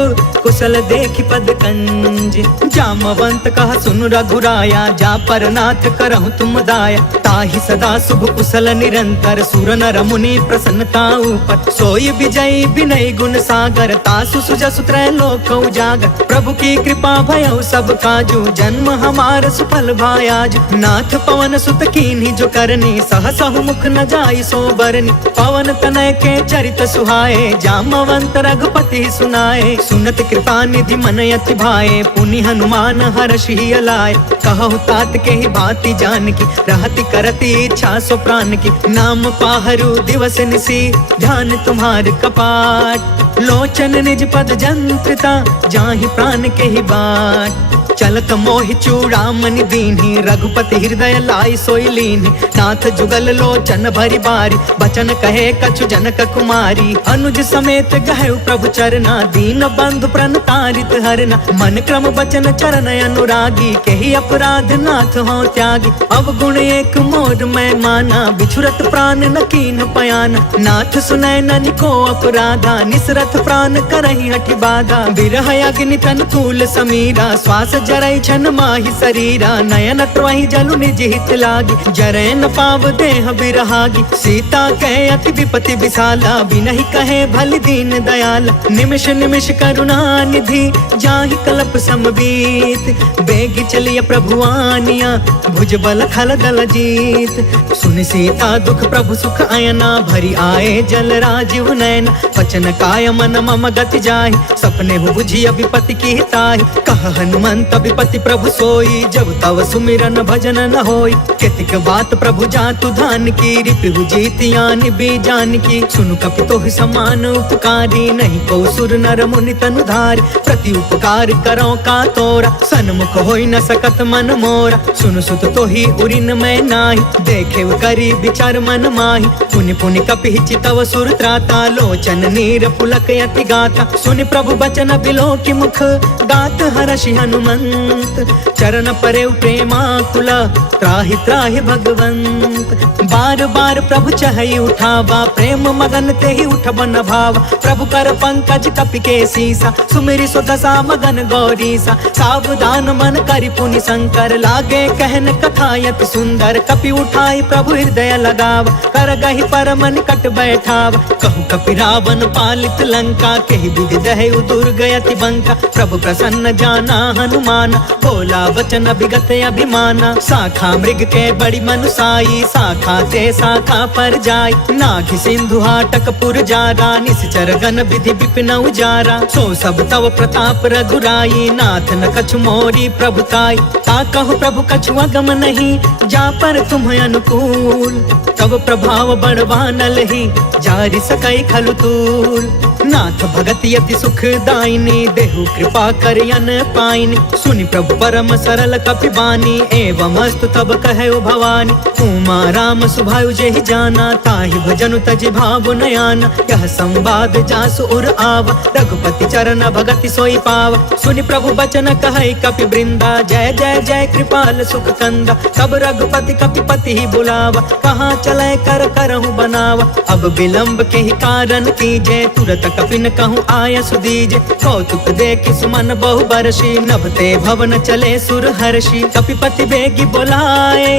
कुशल देखि पद कंज। जामवंत कहा सुन रघुराया, जा पर नाथ करहु तुम दाया। ताहि सदा शुभ कुशल निरंतर, सुर नर मुनि प्रसन्नता ऊपर। सोई विजयी विनय गुण सागर, तासु सुजसु त्रैलोक उजागर। प्रभु की कृपा भयउ सब काजू, जन्म हमार सुफल भायाज। नाथ पवन सुत कीन्ही जो करनी, सहसहु मुख न जाई सो बरनी। पवन तनय के चरित सुहाए, जामवंत रघुपति सुनाए। सुनत कृपा निधि मन अति भाए, पुनि हनुमान हर्ष ही अलाए। कहु तात के ही बाती जान की, रहति करती इच्छा सो प्राण की। नाम पाहरु दिवस निसी, ध्यान तुम्हार कपाट। लोचन निज पद जंत्रिता, जाहि प्राण के ही बाट। चलत मोहि चूड़ामणि दीन्ही, रघुपति हृदय लाई सोई लीन्ही। नाथ जुगल लोचन भरी बारी, बचन कहे कछु जनक कुमारी। अनुज समेत गहु प्रभु चरना, दीन बंधु प्रणतारित हरना। मन क्रम बचन चरण अनुरागी, केहि अपराध नाथ हो त्यागी। अवगुण एक मोर मैं माना, बिछुरत प्राण न कीन्ह पयाना। नाथ सुनय ननि को अपराधा, निसरथ प्राण करहि हठि बाधा। बिरह अग्नि तन तूल समीरा, श्वास जरई छन माहि शरीरा। नयन त्वहि जलु निज हित लागी, जरय न पाव देह बिरहागी। सीता कहे अति विपति विशाला, बिनहि कहे भलि दीन दयाला। निमिष निमिष करुणा निधि, जाहि कल्प समबीत। बेगी चलिय प्रभु आनिया, भुज बल खल दल जीत। सुनि सीता दुख प्रभु सुख अयना, भरी आए जल राजीव नयन। वचन काय मन मम गति जाहि, सपने हु बुझिय विपति की ताहि। कह हनुमंत विपति प्रभु सोई, जब तव सुमिरन भजन न होई। केतिक बात प्रभु जातु धान की, रिपु जीतियानि बीजान की। सुनु कपि तोहि समान उपकारी, नहीं को सुर नर मुनि तनु धारी। प्रति उपकार करो का तोरा, सन्मुख होई न सकत मन मोरा। सुनु सुत तोहि उरिन मैं नाही, देखे करी विचार मन माही। पुनि पुनि कपि चितव सुर त्राता, लोचन नीर पुलक यति गाता। सुनि प्रभु बचन बिलो की मुख, गात हर्षि हनुमंत। चरण परे प्रेमाकुला, त्राहि त्राहि भगवंत। बार बार प्रभु चहई उठावा, प्रेम मगन ते ही उठब न भावा। प्रभु कर पंकज कपि के सीसा, सुमिरि सो दशा मगन गौरीसा। सावधान मन करि पुनि शंकर, लागे कहन कथा यति सुंदर। कपि उठाई प्रभु हृदय लगावा, कर गहि परम निकट बैठावा। कहु कपि रावण पालित लंका, केहि विधि दहु दुर्ग यति बंका। प्रभु प्रसन्न जाना हनुमान, बलवान, बोला वचन अभिगत अभिमाना। शाखा मृग के बड़ी मनुसाई, शाखा ते शाखा पर जाय। नाघि सिंधु हाटकपुर जारा, निश्चर गण विधि विपिन उजारा। सो सब तव प्रताप रघुराई, नाथ न कछु मोरी प्रभुताई। ता कहु प्रभु कछु अगम नहीं, जा पर तुम अनुकूल। तब प्रभाव बड़वानल ही, जारि सकई खलु तूल। नाथ भगति अति सुखदायिनी, देहु कृपा कर अन पाइनी। सुनि प्रभु परम सरल कपि बानी, एवं अस्तु तब कहे भवानी। उमा राम सुभायु जेहि जाना, ताहि भजनु तजि भाव नयाना। यह संवाद जासु उर आवा, रघुपति चरण भगति सोई पावा। सुनि प्रभु बचन कहै कपि वृंदा, जय जय जय कृपाल सुख कंदा। तब रघुपति कपिपति ही बुलावा, कहाँ चले कर करहु बनावा। अब विलंब के ही कारण कीजे, तुरत कपिन कहूँ आय सुदीजे। कौतुक देखि सुमन बहु बरसी, नभते भवन चले सुर हर्षि। कपिपति बेगी बोलाए,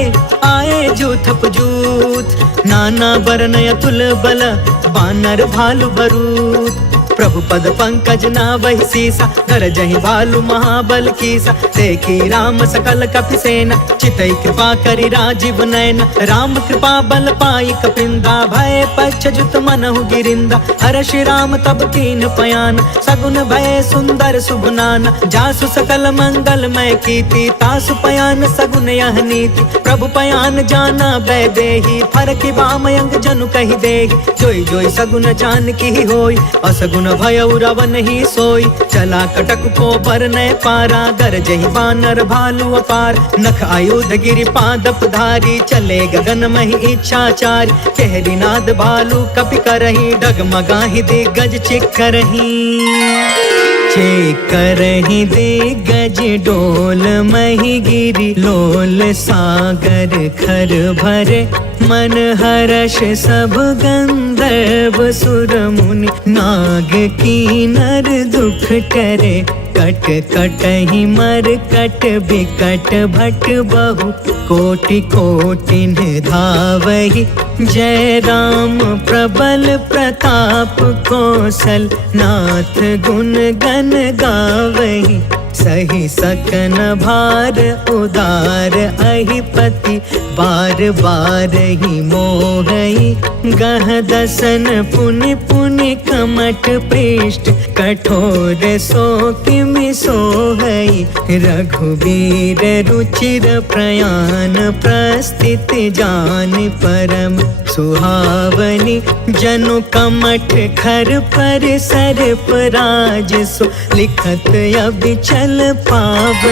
आए जूथप जूथ। नाना बरन अतुल बल, बानर भालु बरूथ। प्रभु पद पंकज नावहि सीसा, गरजहि भालु महाबल कीसा। देखी राम सकल कपिसेना, चितई कृपा करि राजीव नयन। राम कृपा बल पाई कपिंदा, भय पक्ष जुत मनहु गिरिंदा। हर्षि राम तब कीन पयान, सगुन भय सुंदर शुभनान। जासु सकल मंगलमय कीर्ति, तासु पयान सगुन यह नीति। प्रभु पयान जाना बै देहि, फरकि बामयंग जनु कहि देहि। जोई जोई सगुन जानकी ही होई, असगुन भय रावण ही सोई। चला कटक को बरनय पारा, गरजहि बानर भालु अपार। नख आयुध गिरि पादप धारी, चले गगन महि इच्छाचारी। कहरी नाद भालु कपि करही, डगमगाहि दिग्गज चिक्करही। चेकरहि दिग्गज डोल महि गिरि, लोल सागर खर भरे। मन हर्ष सब गंधर्व सुर मुनि, नाग कीनर दुख टरे। कट कटहि मर कट बिकट भट बहु, कोटि कोटिन धावहि। जय राम प्रबल प्रताप कौशल, नाथ गुण गण गावहि। सही सकन भार उदार अहिपति, बार बार ही मोहई। गह दसन पुनि पुनि कमट पृष्ठ, कठोर सो किमि सोहई। रघुवीर रुचिर प्रयाण, प्रस्थित जान परम सुहावनी। जनु कमठ खर पर सर्प राज सो, लिखत अबिचल पावनी।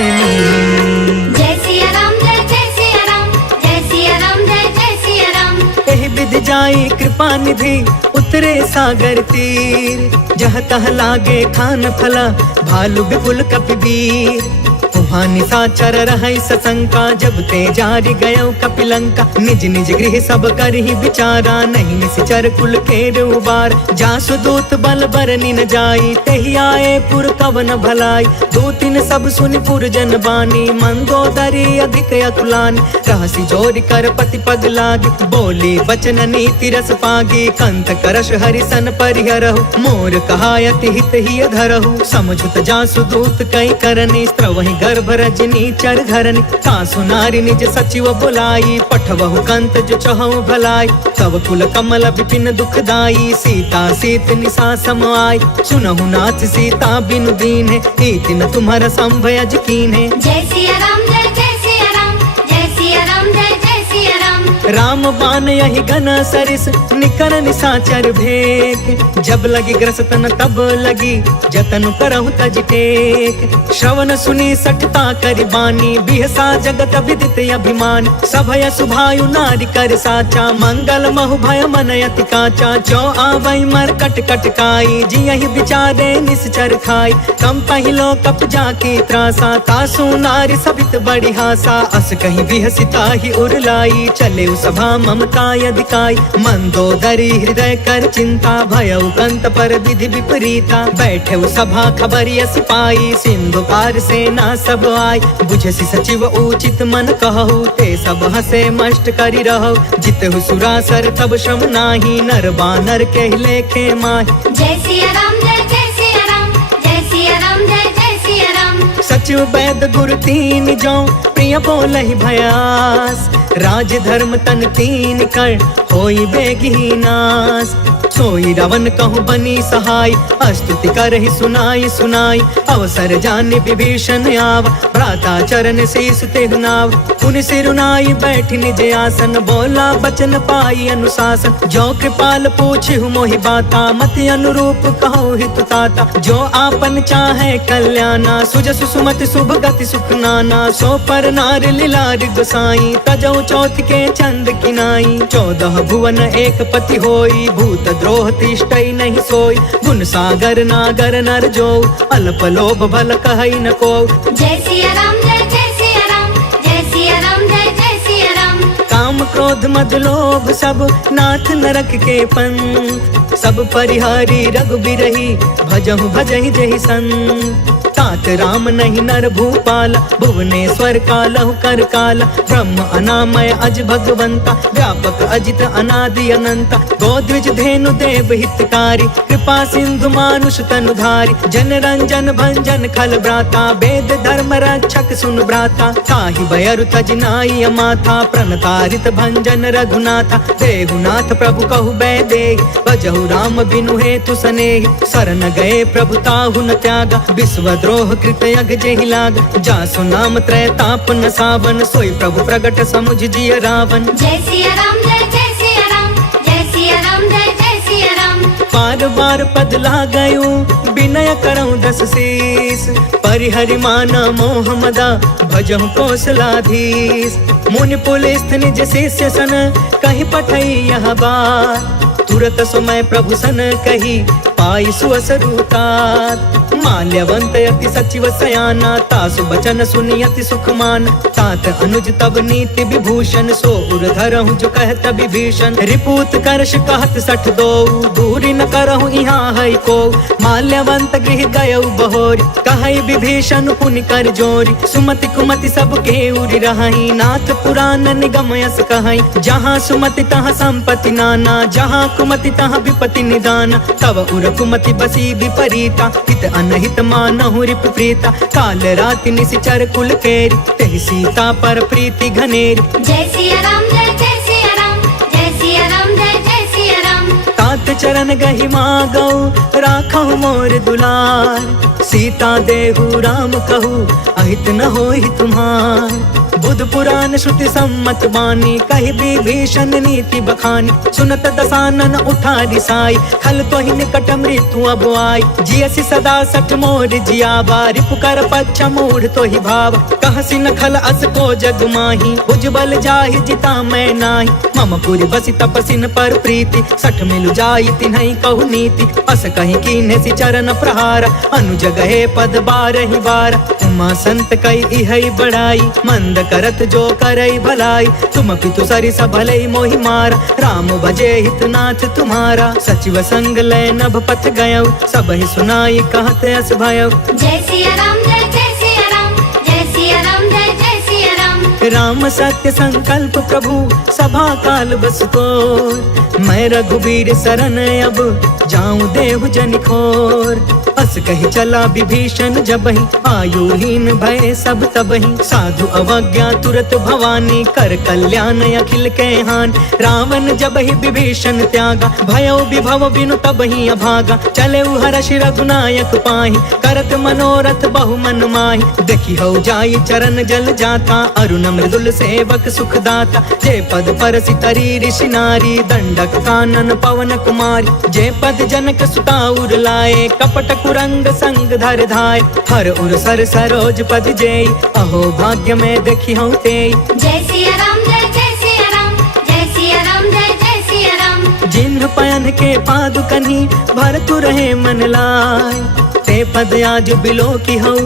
जय सिया राम जय जय सिया राम, जय सिया राम जय जय सिया राम। एहि विधि जाई कृपा निधि, उतरे सागर तीर। जह तह लागे खान फला, भालु विपुल कपिवीर। वहाँ निशाचर रहै सशंका, जब ते जारि गयो कपिलंका। निज निज गृह सब करहि विचारा, नहीं निश्चर कुल केर उबार। जासु दूत बल बरनि न जाई, तेहि आए पुर कवन भलाई। दूतिन सब सुनि पुर जन बानी, मंदोदरी अधिक अकुलानी। रहसि जोरि कर पति पग लागी, बोली वचन नीति रस पागी। कंठ करश हरिसन परिहरहु, मोर कहायति हित ही धरहु। समझुत जासु दूत कई करनी, स्त्रवहि गर्भ रजनी चर घरनी। तासु नारी निज सचिव बुलाई, पठवहु कंत जो चहु भलाई। तब कुल कमल विपिन दुखदाई, सीता सीत निशा सम आई। सुनहु नाथ सीता बिनु दीन्हे, इति न तुम्हारा संभयज कीन्हे। जय सिया राम जय जय सिया राम, जय सिया राम जय जय सिया राम। राम बान यही घन सरिस, निकर निशाचर भेक। जब लगी ग्रसतन तब लगी, जतन करहु तज टेक। श्रवण सुनी सठता करि बानी, बिहसा जगत विदित अभिमान। सभय सुभायु नारी कर साचा, मंगल महु भय मन अति काचा। जो आवै मर कट कट काई, जियहि विचारे निश्चर खाई। कम पहिलो कप जाकी त्रासा, तासु नारी सबित बड़ी हासा। अस कहीं बिहसिता ही उरलाई, चले सभा ममता यदिकाई। मंदोदरी हृदय कर चिंता, भयउ कंत पर विधि विपरीता। बैठे सभा खबरिय सिपाही, सिंधु पार सेना सब आई। बुझसि सचिव उचित मन कहु, ते सब हसे मष्ट करि रहु। जितहु सुरासर तब श्रम नाही, नर बानर के लेखे माहि। जय सिया राम जय जय सिया राम, जय सिया राम जय जय सिया राम। सचिव वैद गुरु तीन जो प्रिय बोलहि भयास। राज धर्म तन तीन कर होई बेगी नास। सोई रावण कहूँ बनी सहाय, स्तुति करहि सुनाई सुनाई। अवसर जाने विभीषण आव, भ्राता चरण शीस तेहु नाव। पुनि सिरुनाई बैठि निज आसन, बोला बचन पाई अनुशासन। जो कृपाल पूछिहु मोहि बाता, मति अनुरूप कहो हितु ताता। जो आपन चाहे कल्याणा, सुजसु सुमति शुभ गति सुख नाना। सो पर नार लीलार गोसाई, तजौ चौथ के चंद किनाई। 14 भुवन एक पति होई, भूत द्रोह तिष्ठई नहीं सोई। गुण सागर नागर नर जो, अल्प लोभ भल कहई न को। जय सिया राम जय सिया राम, जय सिया राम जय सिया राम। काम क्रोध मद लोभ सब नाथ नरक के पंथ। सब परिहारी रघुबीरहि, भजहु भजहि जहि संत। तात राम नहीं नर भूपाल, भुवनेश्वर कालहु कर काल। ब्रह्म अनामय अज भगवंता, व्यापक अजित अनादि अनंता। गोद्विज धेनु देव हितकारी, कृपा सिंधु मानुष तनुधारी। जन रंजन भंजन खल भ्राता, वेद धर्म रक्षक सुन भ्राता। ताहि बयरु तज नाई अमाथा, प्रणतारित भंजन रघुनाथा। देहुनाथ प्रभु कहु बैदेहि, भजहु राम बिनु हेतु सनेहि। शरण गए प्रभु ताहु न त्यागा, विश्व द्रोह कृत यग जेहि लाग। जासु नाम त्रय ताप न सावन, सोई प्रभु प्रगट समुझ जिय रावण। जय सिया राम जय सिया राम, जय सिया राम जय सिया राम। बार बार पद लागयूं, विनय करऊं दस शीस। परिहरि माना मोह मदा, भजहु कौशलाधीश। मुनि पुलिस निज शिष्य सन, कहीं पठई यह बात। तुरत समय प्रभु सन कही, पाई सुअसरुतात। माल्यवंत यति सचिव सयाना, तासु बचन सुनि अति सुख मान। तात अनुज तब नीति विभूषण, सो उर धरहु जो कहत विभीषण। रिपूत करश कहत 62, दूरी न करहु यहाँ है को। माल्यवंत गृह गयउ बहोरी, कहई विभीषण पुनि कर जोरी। सुमति कुमति सब के उरि रहई, नाथ पुराण निगम यस कहई। जहाँ सुमति तहाँ संपत्ति नाना, जहाँ कुमति तहाँ विपत्ति निदान। तब उर कुमति बसी विपरीता, हित अनहित मानहु रिपु प्रीता। काल राति निशिचर कुल केरी, तेहि सीता पर प्रीति घनेरी। जय सिया राम जय सिया राम, जय सिया राम जय सिया राम। तात चरण गहि मागौ, राखहु मोर दुलार। सीता देहु राम कहू, अहित न होहि तुम्हार। बुध पुराण श्रुति सम्मत बानी, कहि विभीषण नीति बखानी। सुनत दसानन उठारी साई, खल तोहि निकट मृत्यु अब आई। जियसि सदा सठ मोर जियावा, रिपुकर पच्छ मूढ़ तोहि भाव। कहसि न खल अस को जग माही, उज्जवल जाहि जिता मैं नाही। मम पुरि बसि तपसिन पर प्रीति, सठ मिलु जाई तिन्हई कहु नीति। अस कहि कीन्हे सि चरण प्रहार, अनुज गहे पद बारहि बार। उमा संत कई इहई बड़ाई, मंद करत जो करई भलाई। तुम पितु सरिस भलई मोहि मारा, राम भजे हितनाथ तुम्हारा। सचिव संग लय नभ पथ गयउ, सबहि सुनाई कहत अस भयउ। जय सिया राम जय सिया राम, जय सिया राम जय सिया राम। राम सत्य संकल्प प्रभु, सभा काल बस तोर। मैं रघुबीर शरण अब, जाऊं देहु जनि खोर। अस कहि चला विभीषण जबहि, आयुहीन भय सब तबहि। साधु अवज्ञा तुरत भवानी, कर कल्याण अखिल के हान। रावण जबहि विभीषण त्यागा, भयउ विभव बिनु तबहि अभागा। चले हर्ष रघुनायक पाहि, करत मनोरथ बहु मन माहि। देखि हौ जाई चरण जल जाता, अरुण मृदुल सेवक सुखदाता। जे पद परसि तरी ऋषि नारी, दंडक कानन पवन कुमारी। जे पद जनक सुता उर लाए, कपट कुरंग संग धर धाय। हर उर सर सरोज पद जेई, अहो भाग्य में देखी हूँ तेई। जय सिया राम जय सिया राम, जय सिया राम जय सिया राम। जिन्ह पयन के पादुकनी, भरतु रहे मन लाय। ते पद आज बिलो की हऊ,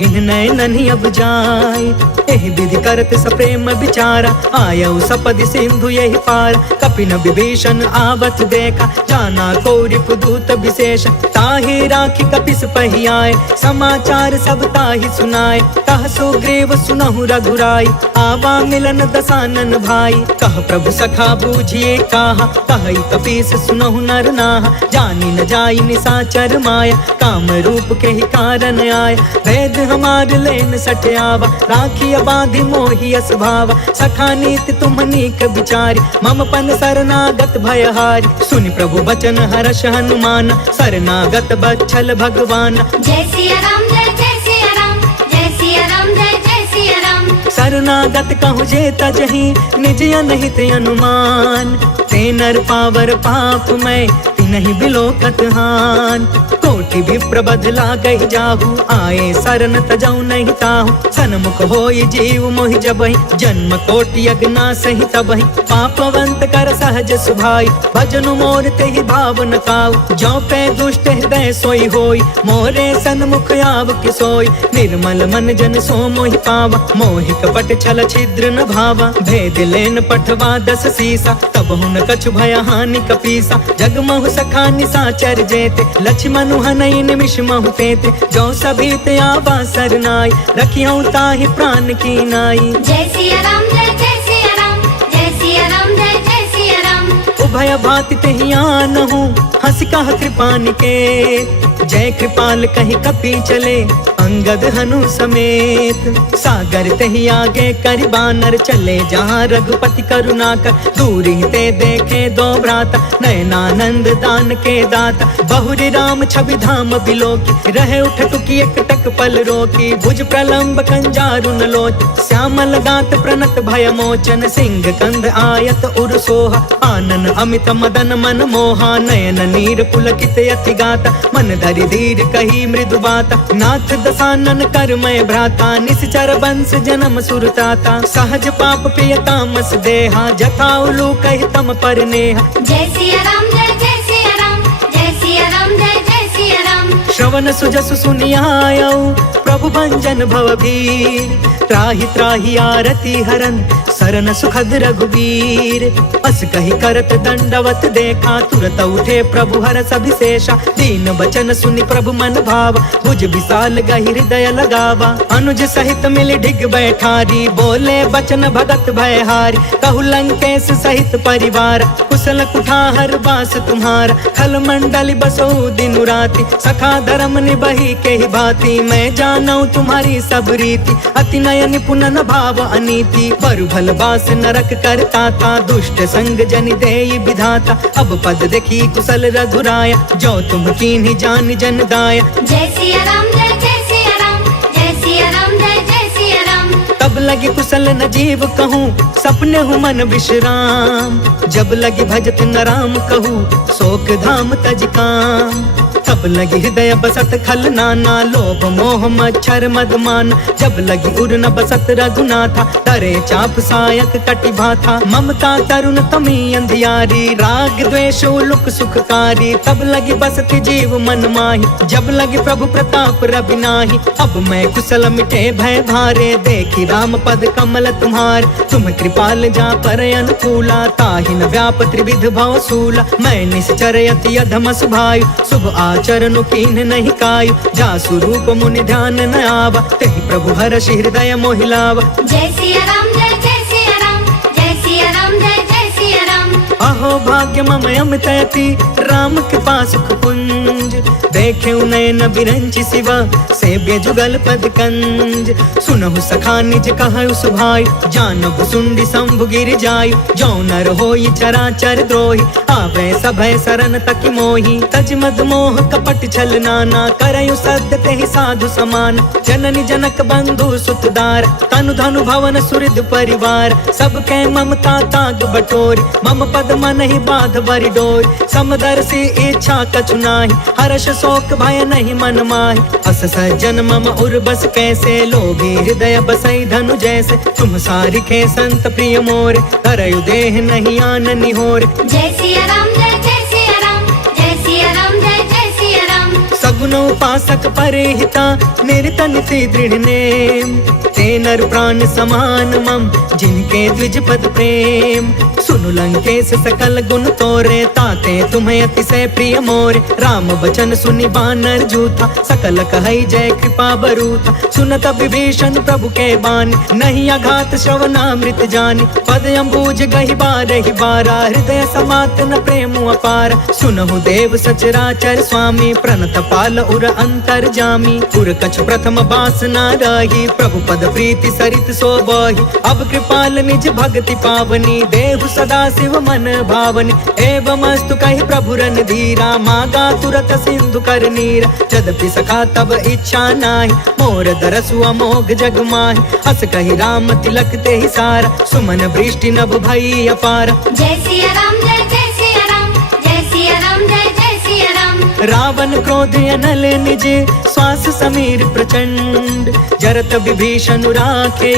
इन नैनहि अब जाय। एहि विधि करत सप्रेम विचारा, आयऊ सपदि सिंधु यही पार। कपिन विभीषण आवत देखा, जाना कौरि पुदूत विशेष। ताहि राखी कपिस पहियाए, समाचार सब ताहि सुनाए। कह सुग्रीव सुनहु रघुराई, आवा मिलन दसानन भाई। कह प्रभु सखा बूझिए काहा, कहि कपीस सुनहु नर नाहा। जानि न जाई निशाचर माया, काम रूप रूप के ही कारण आय। भेद हमार लेन सठयावा, राखी अबाधि मोहि अस भावा। सखा नीति तुम नीक विचारी, मम पन शरणागत भयहारी। सुनि प्रभु बचन हर्ष हनुमान, शरणागत बच्छल भगवान। जय सिया राम जय सिया राम, जय सिया राम जय सिया राम। शरणागत कहु जे तजहि, निज अनहित अनुमान। ते नर पावर पाप मैं, तिनहि बिलोकत हान। कोटि विप्र बदला गहि जाहु, आए शरण तजौ नहीं ताहु। सन्मुख होई जीव मोहि जबहि, जन्म कोटि अगना सहि तबहि। पापवंत कर सहज सुभाई, भजनु मोर तेहि भाव न काऊ। जो पे दुष्ट हृदय सोई होई, मोरे सन्मुख आव किसोई। निर्मल मन जन सो मोहि पावा, मोहि कपट छल छिद्र न भावा। भेद लेन पठवा दस सीसा, तब हुन कछु भय हानि कपीसा। जग महु सखा निसाचर जेते, लक्ष्मण हनई निमिष महु तेते। जो सभीत आवा सरनाई, रखियौ ताहि प्राण की नाई। जय सिया राम जय सिया राम, जय सिया राम जय सिया राम। उभय भाति तेहि आनहु, हंस कह कृपा निकेत। जय कृपाल कहि कपि चले, अंगद हनु समेत। सागर तेहि आगे करि बानर चले, जहाँ रघुपति करुणा कर। दूर ही ते देखे दो भ्राता, नयनानंद दान के दाता। बहुरी राम छवि धाम बिलोकी, रहे उठ टुकी एक टक पल रोकी। भुज प्रलंब कंजारु न लोच, श्यामल गात प्रणत भय मोचन। सिंह कंध आयत उर सोहा, आनन अमित मदन मन मोहा। नयन नीर पुलकित अति गाता, मन धरि धीर कही मृदु बाता। नाथ दसानन कर मैं भ्राता, निश्चर बंस जन्म सुरताता। सहज पाप पिय तामस देहा, जथा उलू कहि तम पर नेहा। जय सिया राम जय सिया राम, जय सिया राम जय सिया राम। श्रवण सुजसु सुनियायौ, प्रभु भंजन भवभीर। त्राहि त्राहि आरती हरन, सरन सुखद रघुबीर। अस कहि करत दंडवत देखा, तुरत उठे प्रभु हरष अभिषेषा। दीन बचन सुनि प्रभु मन भावा, भुज विशाल गहि हृदय लगावा। अनुज सहित मिल ढिग बैठारी, बोले बचन भगत भयहारी। कहु लंकेश सहित परिवार, कुशल कुठार बास तुम्हारा। खल मंडल बसो दिन राति, सखा धर्म निबहि के ही भांति। मैं जानऊ तुम्हारी सब रीति, अति नय निपुण न भाव अनीति। बरु भल बास नरक करता था, दुष्ट संग जनि देई विधाता। अब पद देखी कुशल रघुराया, जो तुम कीन्ही जान जन दाया। जय सिया राम जय सिया राम, जय सिया राम जय सिया राम। तब लगी कुशल न जीव कहूँ, सपने हूँ मन विश्राम। जब लगी भजत न राम कहूँ, शोक धाम तज काम। तब लगी हृदय बसत खल नाना, लोभ मोह मच्छर मदमान। जब लगी उर न बसत रघुनाथा, तरे चाप सायक कटि भाथा। ममता तरुण तमी अंधियारी, राग द्वेष उलुक सुखकारी। तब लगी बसत जीव मन माही, जब लगी प्रभु प्रताप रवि नाही। अब मैं कुशल मिटे भय भारे, देखी राम पद कमल तुम्हार। तुम कृपाल जा पर अनुकूला, ताहि न व्याप त्रिविध भव सूला। मैं निश्चर अति अधम सुभायु, शुभ आचरण कीन नहीं कायु। जा स्वरूप मुनि ध्यान न आवा, तेहि प्रभु हर्ष हृदय मोहिलावा। जय सिया राम जय सिया राम, जय सिया राम जय सिया राम। अहो भाग्य मम अमित अति, राम कृपा सुख पुंज। देखे नयन बिरंचि शिवा, सेव्य जुगल पद कंज। सुनहु सखा निज कहु सुभायु, जानहु सुंडी शंभु गिर जायु। जो नर होई चराचर द्रोही, आवे सभय शरण तकि मोही। तज मद मोह कपट छल नाना, करयु सद्य तेहि साधु समान। जननी जनक बंधु सुतदार, तनु धनु भवन सुहृद परिवार। सबके ममता ताग बटोरी, मम पद मन ही बाध बरि डोरी। समदर्शी इच्छा कछु नाही, हर्ष शोक भय नहीं मन माहि। अस सज्जन मम उर बस कैसे, लोभी हृदय बसई धनु जैसे। तुम सारिखे संत प्रिय मोरे, करयु देह नहीं आन निहोरे। जय सिया राम जय सिया राम, जय सिया राम जय सिया राम। सगुन उपासक परे हिता, निरत निति दृढ़ नेम। ते ते नर प्राण समान मम, जिनके द्विज पद प्रेम। सुनु लंकेश सकल गुण तोरे, ताते तुम्हें अतिशय प्रिय मोरे। राम बचन सुनि बानर जूथा, सकल कहई जय कृपा बरूथा। सुनत विभीषण प्रभु के बानी, नहीं अघात श्रवणामृत जानी। पद अम्बुज गहि बारहि बारा, हृदय समात न प्रेम अपार। सुनहु देव सचराचर स्वामी, प्रणत पाल उर अंतर जामी। उर कछ प्रथम बासना रही, प्रभु पद प्रीति सरित सोबहि। अब कृपाल निज भक्ति पावनी, देहु सदा शिव मन भावनी। एवं अस्तु कहि प्रभु रन धीरा, मागा तुरत सिंधु कर नीरा। यद्यपि सखा तब इच्छा नाही, मोर दरसु अमोघ जग माहि। हस कहि राम तिलक ते ही सारा, सुमन वृष्टि नभ भई अपार। जय सिया राम जय जय सिया राम, जय सिया राम जय जय सिया राम। रावण क्रोध अनल निज, श्वास समीर प्रचंड। जरत विभीषण राखे,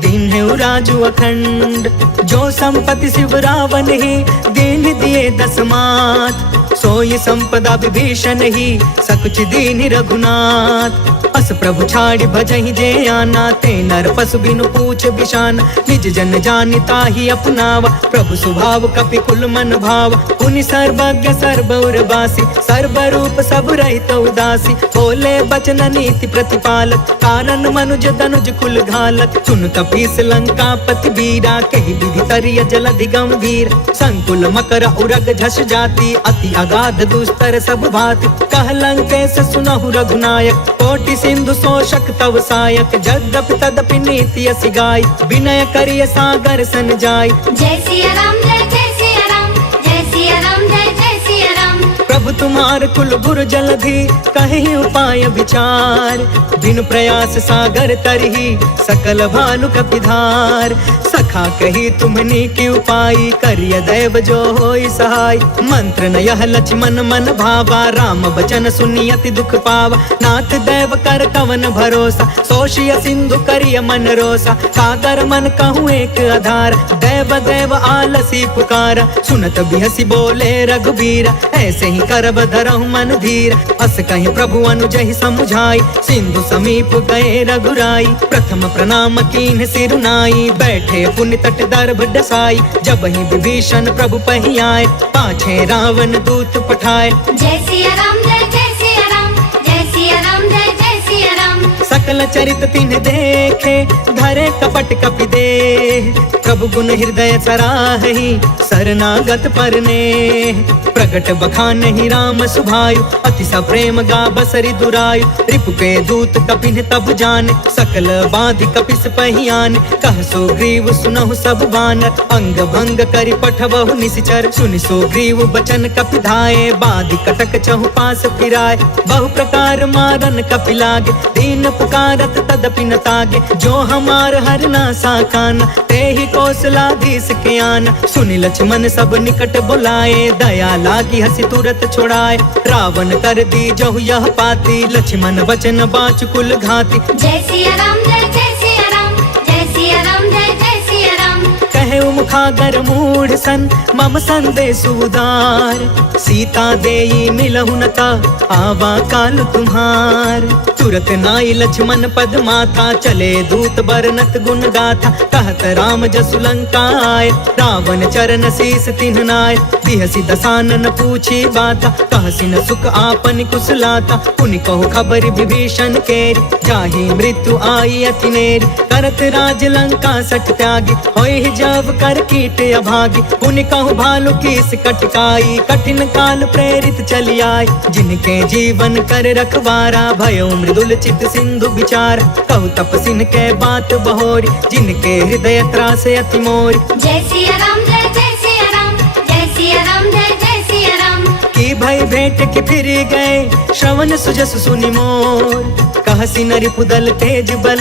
दीन्हु राजु अखंड। जो संपत्ति शिव रावण ही, दीन दिए दस मात। सोई संपदा विभीषण ही, सकुच दीन रघुनाथ। अस प्रभु छाड़ि भजहि जे आना, ते नर पशु बिनु पूछ बिशान। निज जन जानिता ही अपनावा, प्रभु स्वभाव कपि कुल मन भाव। पुनि सर्वज्ञ सर्वउर बासी, सर्वरूप सब रहित उदासी। बोले बचन नीति प्रतिपालक, कारण मनुज तनुज कुल घालक। सुन कपीस लंका पति बीरा, कहि विधि तरिय जलधि गंभीर। संकुल मकर उरग झस जाति, अति अगाध दुस्तर सब भाति। कह लंकेश सुनहु रघुनायक, कोटि सिंधु शोषक तव सायक। जद्यपि तदपि नीति यसी गाय, विनय करिय सागर सन जाय। जय सिया राम जय जय सिया राम, जय सिया राम जय जय सिया राम। प्रभु तुम्हार कुल गुर जलधि, कहि उपाय विचार। बिनु प्रयास सागर तरही, सकल भानु कपिधार। सखा कही तुमनी की उपाय, करिय दैव जो होई सहाय। मंत्र न यह लक्ष्मण मन भावा, राम बचन सुनि अति दुख पावा। नाथ दैव कर कवन भरोसा, सोषिय सिंधु करिय मन रोसा। सागर मन कहूँ एक आधार, दैव दैव आलसी पुकारा। सुनत बिहसी बोले रघुबीरा, ऐसे ही करब धरहु मन धीर। अस कहीं प्रभु अनुजहि समुझाई, सिंधु समीप गए रघुराई। प्रथम प्रणाम कीन्ह सिरुनाई, बैठे पुनि तट दर्भ डसाई। जब ही विभीषण प्रभु पही आए, पाछे रावण दूत पठाए। जय सिया राम जय जय सिया राम, जय सिया राम जय जय सिया राम। सकल चरित तिन्ह देखे, धरे कपट कपि देह। प्रभु गुण हृदय सराहि, शरणागत परने। प्रगट बखानहि राम सुभायु, अति सप्रेम गा बसरि दुरायु। रिपु के दूत कपिन तब जाने, सकल बाधि कपिस पहियाने। कह सुग्रीव सुनहु सब बानर, अंग भंग करि पठबहु निशिचर। सुनि सुग्रीव बचन कपि धाये, बाधि कटक चहु पास फिराए। बहु प्रकार मारन कपि लागे, दीन पुकारत तदपि न तागे। जो हमार हर ना साकाना, ते ही कौशलाधीश के आना। सुनि लक्ष्मण सब निकट बुलाए, दया लागी हसी तुरत छुड़ाए। रावण कर दी जहु यह पाती, लक्ष्मण वचन बाच कुल घाती। जय सिया राम जय जय सिया राम, जय सिया राम जय जय सिया राम। कहे मुखागर मूढ़ सन, मम संदेश उदार। सीता देई मिलहु न ता, आवा काल तुम्हार। तुरत नाई लक्ष्मण पद माथा, चले दूत बरनत गुण गाथा। कहत राम जसु लंका आए, रावण चरण शीस तिन्ह नाय। बिहसी दसानन पूछी बाता, कहसी न सुख आपन कुशलाता। पुनि कहु खबर विभीषण केरी, जाहि मृत्यु आई अति नेरी। करत राज लंका सठ त्यागी, होय जब कर कीट अभागी। पुनि कहु भालु कीस कटकाई, कठिन काल प्रेरित चली आई। जिनके जीवन कर रखवारा, भयो मृदुल चित सिंधु विचार। कहु तपसिन के बात बहोरी, जिनके हृदय त्रास अति मोरी। जय सिया राम जय जय सिया राम, जय सिया राम जय जय सिया राम। की भई भेंट के फिर गए, श्रवण सुजस सुनि मोर। कहसी नरि पुदल तेज बल,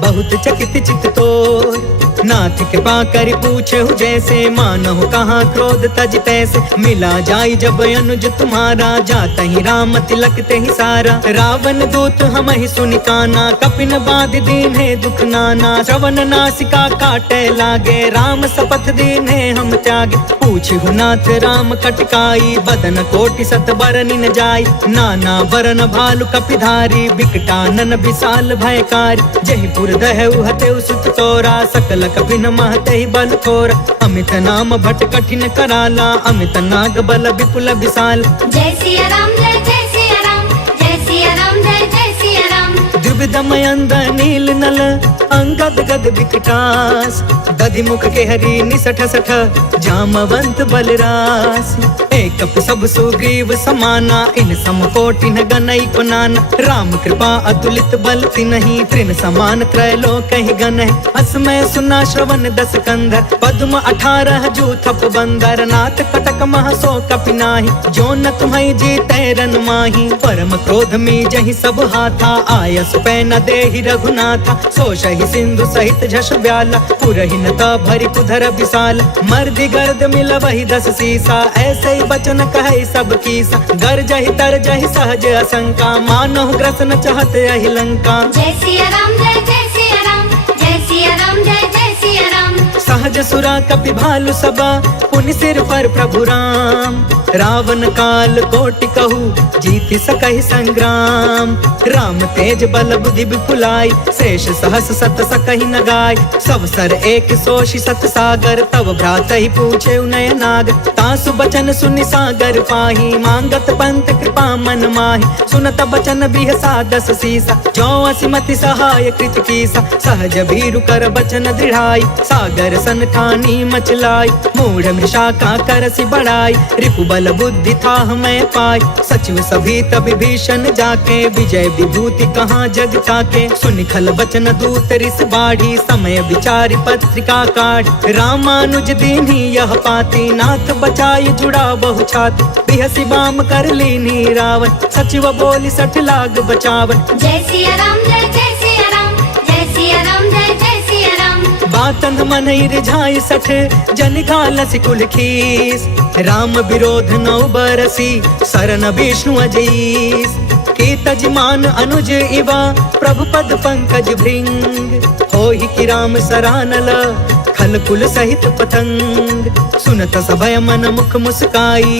बहुत चकित चित तोर। नाथ कृपा करि पूछे जैसे, मानहु कहाँ क्रोध तज तैसे। मिला जाई जब अनुज तुम्हारा, जाता ही राम तिलक ते ही सारा। रावण दूत हम ही सुनि काना, कपिन बाध दीन है दुख नाना। श्रवण नासिका काटे लागे, राम शपथ दीन है हम त्यागे। पूछहु नाथ राम कटकाई, बदन कोटि सत बरनि न जाई। नाना वरन भालु कपिधारी, बिकटानन विशाल भयकारी। जयपुर दहु हतेउ सुत तोरा, सकल कपिन महते बल थोरा। अमित नाम भट कठिन कराला, अमित नाग बल विपुल विशाल। जय सिया राम जय सिया राम, जय सिया राम जय सिया राम। द्विविधमयंद नील नल, अंगद गद विकटास। दधि मुख के हरि निसठ सठ, जामवंत बलरास। एक सब सुग्रीव समाना, इन सम कोटि न गनई को नाना। राम कृपा अतुलित बल तिन्हि, तृण समान त्रैलोक ही गन है। असमय सुना श्रवण दस कंधर, पद्म 18 जूथप बंदर। नाथ कटक मह सो कपि नाहि, जो न तुम्हें जीते रन माही। परम क्रोध में जहि सब हाथा, आयस पै न देहि रघुनाथा। सोषहि सिंधु सहित झस व्याला, पुरहि न त भरि कुधर विशाल। मर्दि गर्द मिल वही 10 सीसा, ऐसे ही बचन कहे सब कीसा। गरजहि तरजहि सहज असंका, मानहु ग्रसन चहत अहि लंका। जय सिया राम जय सिया राम, जय सिया राम जय सिया राम। सहज सुरा कपि भालु सबा, पुनि सिर पर प्रभु राम। रावण काल कोटि कहू, जीति सकहि संग्राम। राम तेज बल बुद्धि विपुलाई, शेष सहस सत सकहि न गाय। सब सर एक सोषि सत सागर, तब भ्रात ही पूछे नय नाग। तासु बचन सुनि सागर पाही, मांगत पंत कृपा मन माही। सुनत बचन बिहसा 10 सीसा, जो असिमति सहाय कृत कीसा। सहज भीरु कर बचन दृढ़ाई, सागर सन ठानी मचलाई। मूढ़ मृषा का करसि बढ़ाई, रिपु बल बुद्धि था मैं पाई। सचिव सभी तब विभीषण जाके, विजय विभूति कहाँ जग ताके। सुनि खल बचन दूत रिस बाढ़ी, समय विचारि पत्रिका काढ़ी। रामानुज दीन्ही यह पाती, नाथ बचाई जुड़ा बहु छाती। बिहसी बाम कर लीनी रावण, सचिव बोली 60 लाग बचावन। जय सिया राम जय सिया राम, जय सिया राम जय सिया राम। बातन मन रिझाई 60, जन घालसि कुल खीस। राम विरोध 9 बरसी, सरन विष्णु अजीस। की तजमान अनुज इवा, प्रभु पद पंकज भृंग। होहि कि राम सरानल, खल कुल सहित पतंग। सुनत सभय मन मुख मुस्काई,